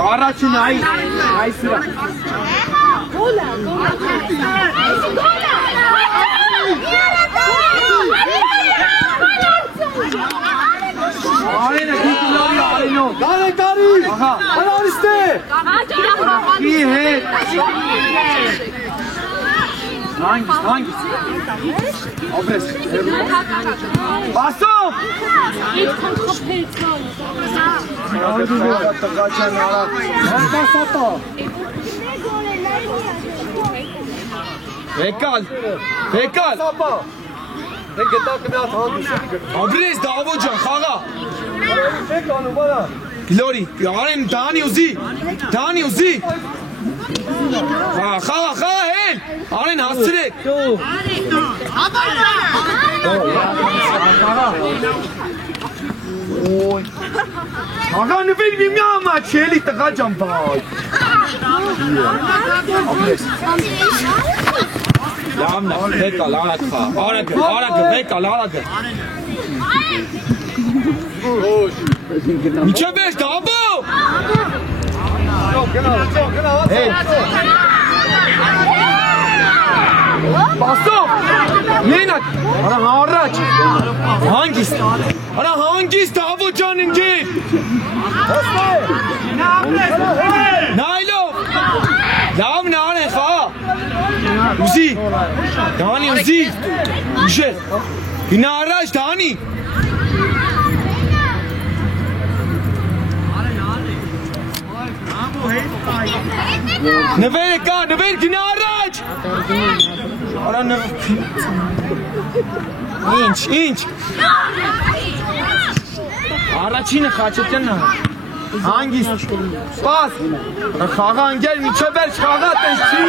Առաջին այ սրա Գոլա Արենը գիտլորի արենո Դարե կարի Անարիստ է Կի հետ Հանգիստ Աբրես Բասով Իդքան խպեց Տղաչան արա Հաստասատա Եկալ Սապա Մենք գտակ մի հատ հանդուս Աբրես դավո ջան խաղա Չեք անում արա Գլորի արեն դանի ուզի Խաղա հեն Արեն հասցրեք Խաղա նվիր մի ամա չելի տղա ջան բայ Աբրես Լավնա, վեկալ, արագը, վեկալ, արագը Միջև ես դաբո Պասով, մենակ, արա հարաչ Հանգիստ, դաբո ճան ընգեր Նայլով Լավն արեն խաղա Ուզի Դանի ուզի Ուժեր Գնա առաջ Դանի Նվերը կա նվեր գնա առաջ Արա նվեր Ինչ Առաջինը խաչետյանն Հանգիստ Սպաս Խաղա ընգեր միջև վերջ խաղա տես չի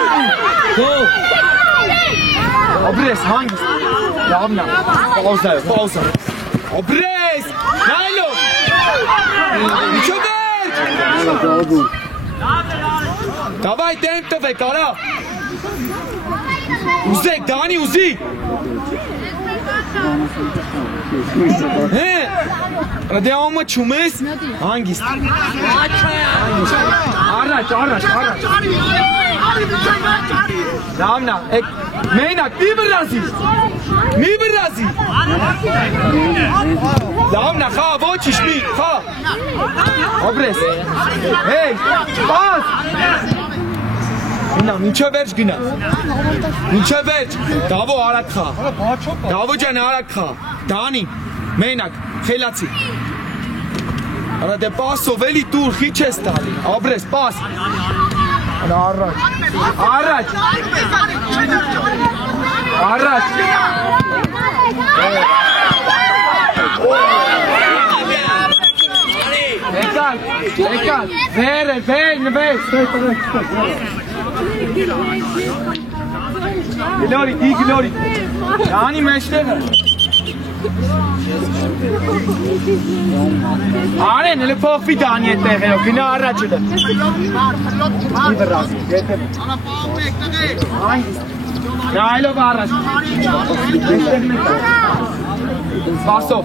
Աբրես հանգիստ Լավնա Պաուսա Աբրես Նայլով Միջև վերջ Դավայ տեմպ տվեք արա Ուզեք Դանի ուզի Հե Դե ամը չումես Հանգիստ Առաջ Լավնա Մենակ մի բրազի Լավնա խա ոչիշ մի խա Աբրես Հեյ պաս Գնա մինչև վերջ գնա Մինչև վերջ Դավո արակ խա Դավո ջան արակ խա Դանի Մենակ խելացի Արա դե պասով էլի տուր խիչ ես տալի Աբրես պաս Առաջ, առաջ, առաջ, եկալ, վեր, գլորի, Անի մեջտեղը Արեն, հլը փոխվի Դանի է տեղերով, գնա առաջ հլը Նայլով առաջ Սպասով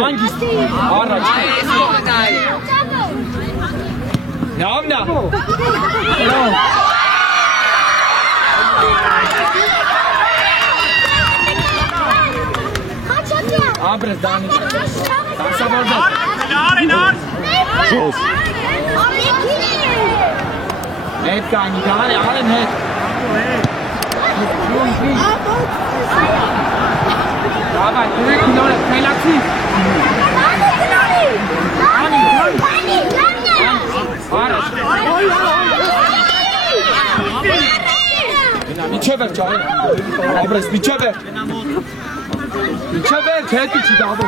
Անգիստ, առաջ Նավնա Abre, Dani. Dansa borda. Jos. Net Dani, Dani, alle net. Dabei, direkt in der relativ. Dani. Miçever çay. Abres miçever. Miçever çek içi davo.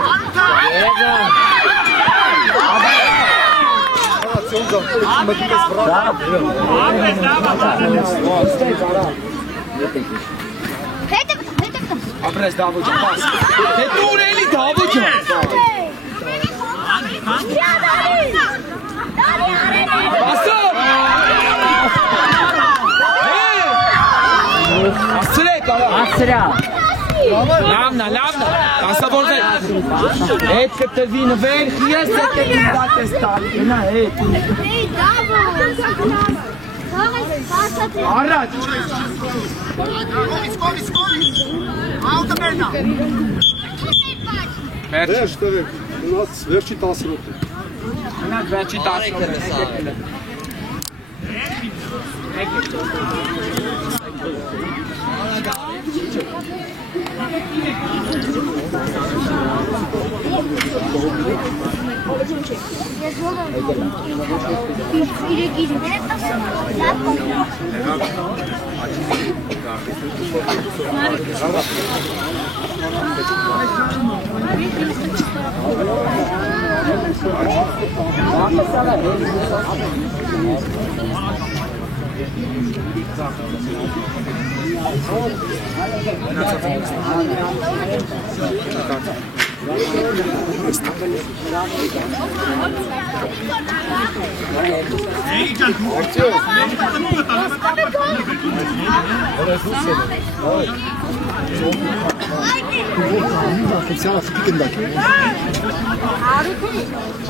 Abres davo pas. Te tu eli davo çay. Basta. Asre kara. Asre. Lamna. Asta borda. Et că te vine ven, este că te date stat. Na, et. Araç. Վերջտեղ ունած վերջի 10 րոպե։ Ունած վերջի 10 րոպե։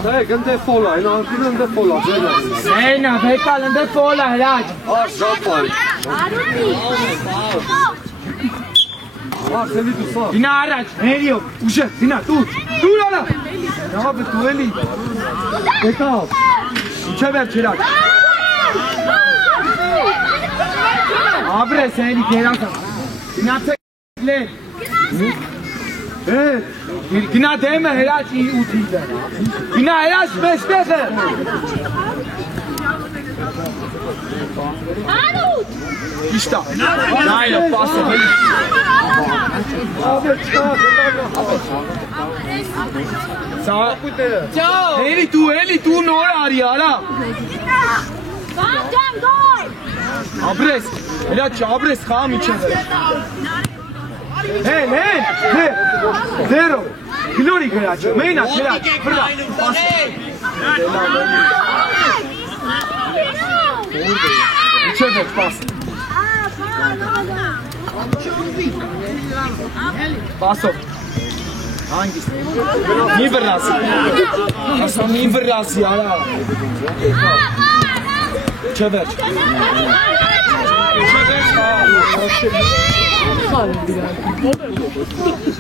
Dai, gânde fola, gânde fola. Sena, vekal gânde fola, Raç. Zapal. Seni tu sağ. Dina araç, nereye? Uşa, Dina, dur ala. Ne yapı tu eli? Vekal. Uçaver çırak. Abre seni kerasa. Dina tekle. Evet. Dina deme Heraç iyi utiydi. Dina Heraç beştefe. İşte. Nailo pasta. Sağ. Ciao. Eli tu ne arıyor ala? Abres. Heraç abres kam içeri. Hey. Zero. Glori Heraç. Meyna Heraç. Burada. İçeri pas. Paso. Hangisi? Niye verrası? Aslan niye verrası ya? Çever.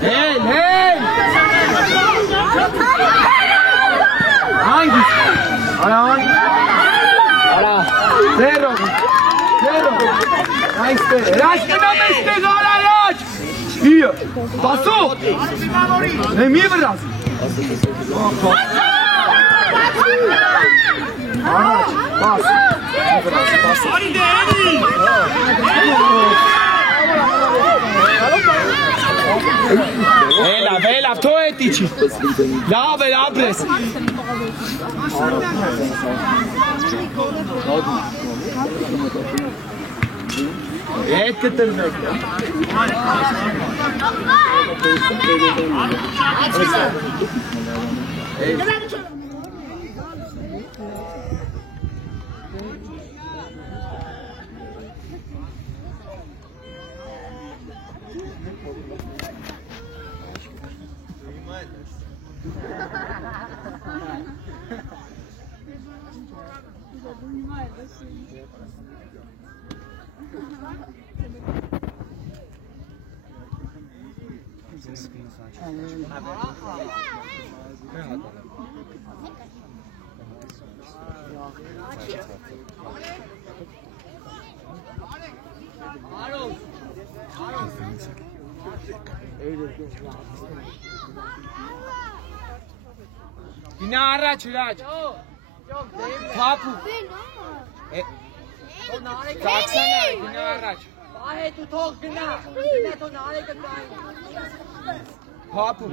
Hey. Hangisi? Ara. Zero. Nice. Raşkına meşte gala Raş. İyi. Paso. Ne mi verrası? Առաջ, պաս։ Έλα, αυτό έτυχε. Λάβε, λάμπρες. Έκατερ δέκα. Գնա առաջ, հրաչ։ Թափու։ Ծակսանա, գնա առաջ։ Այդ ու թող գնա թող նարեկը կային։ Թափու։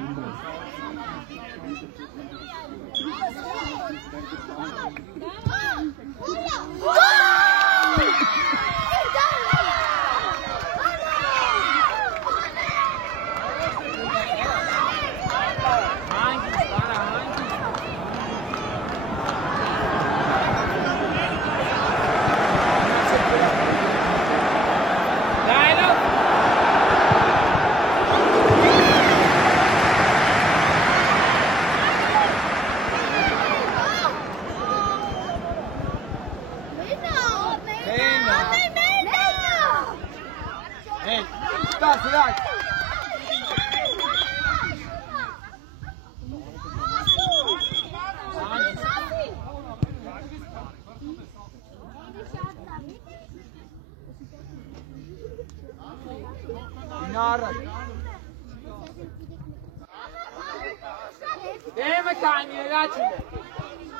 Դեմը կանի հրաչին է,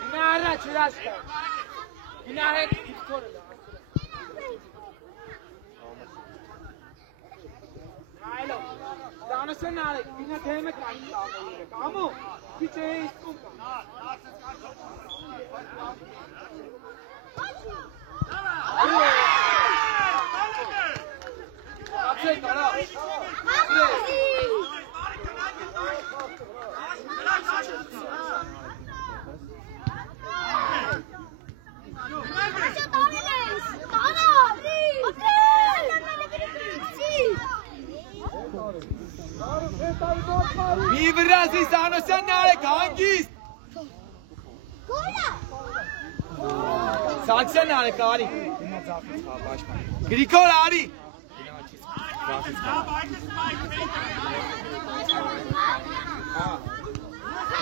ինա առաջ հրաչ կա, ինա հետ կիքորը դա։ Այլով, դանոսը նարեք, ինա դեմը կանի տավը երեք, ամու, քիչ է իսկում կա։ Ապսեք արա, մի վրազի Սանոսյան նարեք, հանգիստ։ Սաքսյան նարեք, արի։ Գրիքոր, արի։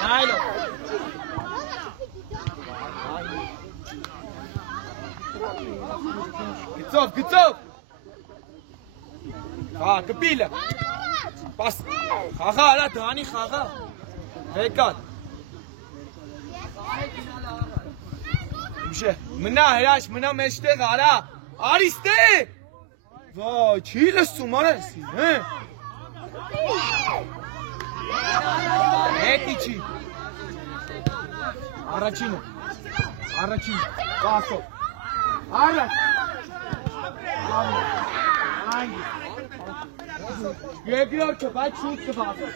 Նայլո։ Գծով։ Կպիլը։ Պաս, խաղա, արա, դանի խաղա, վեկատ։ Իմշե, մնա հրաշ, մնա մեջտեղ, արա, արիստե։ Վայ, չի լսում, արեսի, հե։ Հետի չի։ Առաջինը, պասով, առաջ։ Երկրորդը, բայց շուտ կվազը։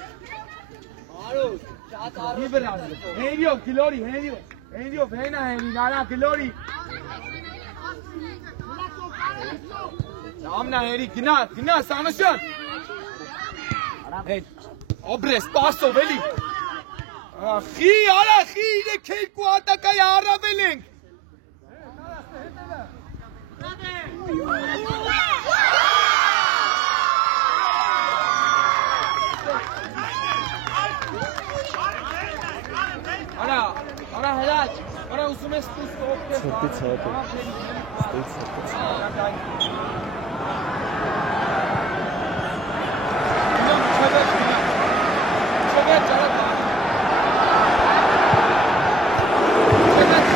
Արուս, շատ արուս։ Մի վրազը, հենյով, գլորի, հենյով, հենա հենին, արա, գլորի։ Ամնա հերի, գնա, Սանոսյան։ Հեն, օբրես, պասով, էլի։ Խի, արա, իրեք երկու ատակայի առավել ենք։ Արա հրաչ, արա ուսում ես տուսը օգտես։ Սոպից հատը, ստույց սոպից հատը։ Չովեջ, արա բան։ Չովեջ,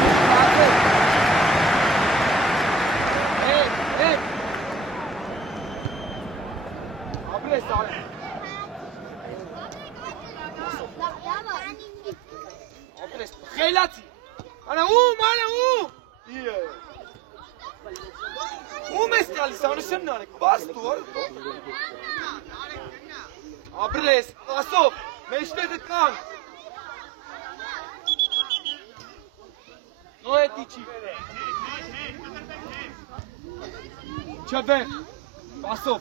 Խելացի։ Արա ում, Ում ես տալիս, անուսեմ նարեք, բաց դու, Ապրես, ասով, մեջտեղը կան։ Նո էտի չի։ Չվեր, բասով,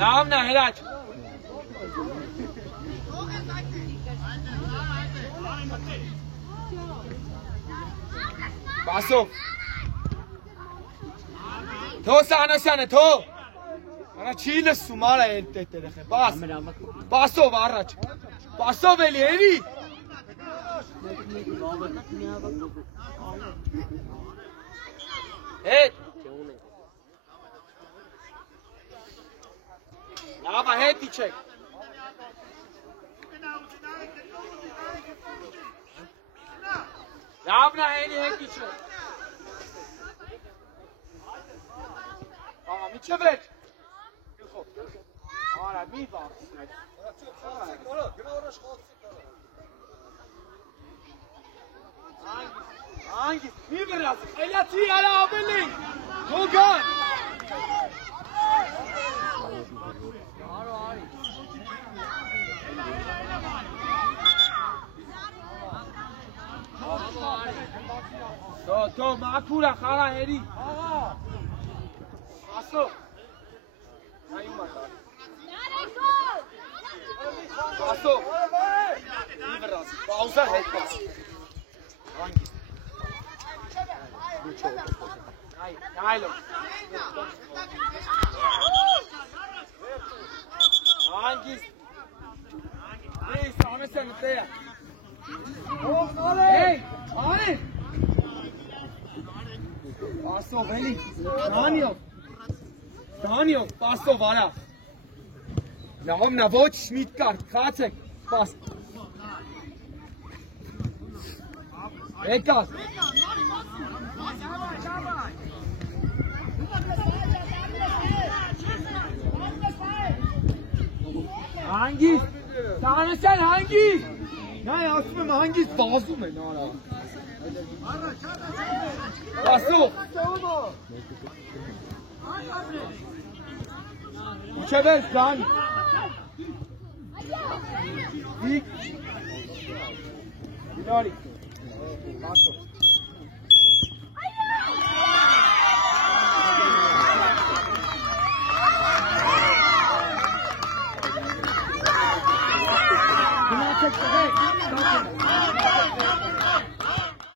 Լավն է, հերաչ։ Բասով։ Թո Սանասյանը, թո։ Արա չի լսում, արա են տետերեղ է, բասով առաջ, բասով էլի, էլի։ Հետ։ Լավա հետ իչեք։ Լավնա հենի հետ իչեք։ Մի չվեջ։ Արա, մի բաղսնեք։ Անգիս, մի վրաս, խելացի արա ապելին, հոգան։ Թո, մաքուրա, խաղա հերի։ Ասո։ Այում ատար։ Ասո։ Մի վրաս, պաուզա հետ պաս։ Անգիս։ Նայլո։ Անգիս։ Ես, ամեսը նտեյա։ Hey, Arif! Pasov, Eli! Daniel, Pasov, ara! Լավ նա ոչ շմիտ կար, խացեք, պաս։ Եկաս։ Հանգիստ, Սանասյան հանգիստ։ Նայ ասում եմ հանգիստ վազում են արա։ Պասով։ Ուչևեր կան։ Իք։ Իրարի։ Պասով։ Գնացեք տղեկ։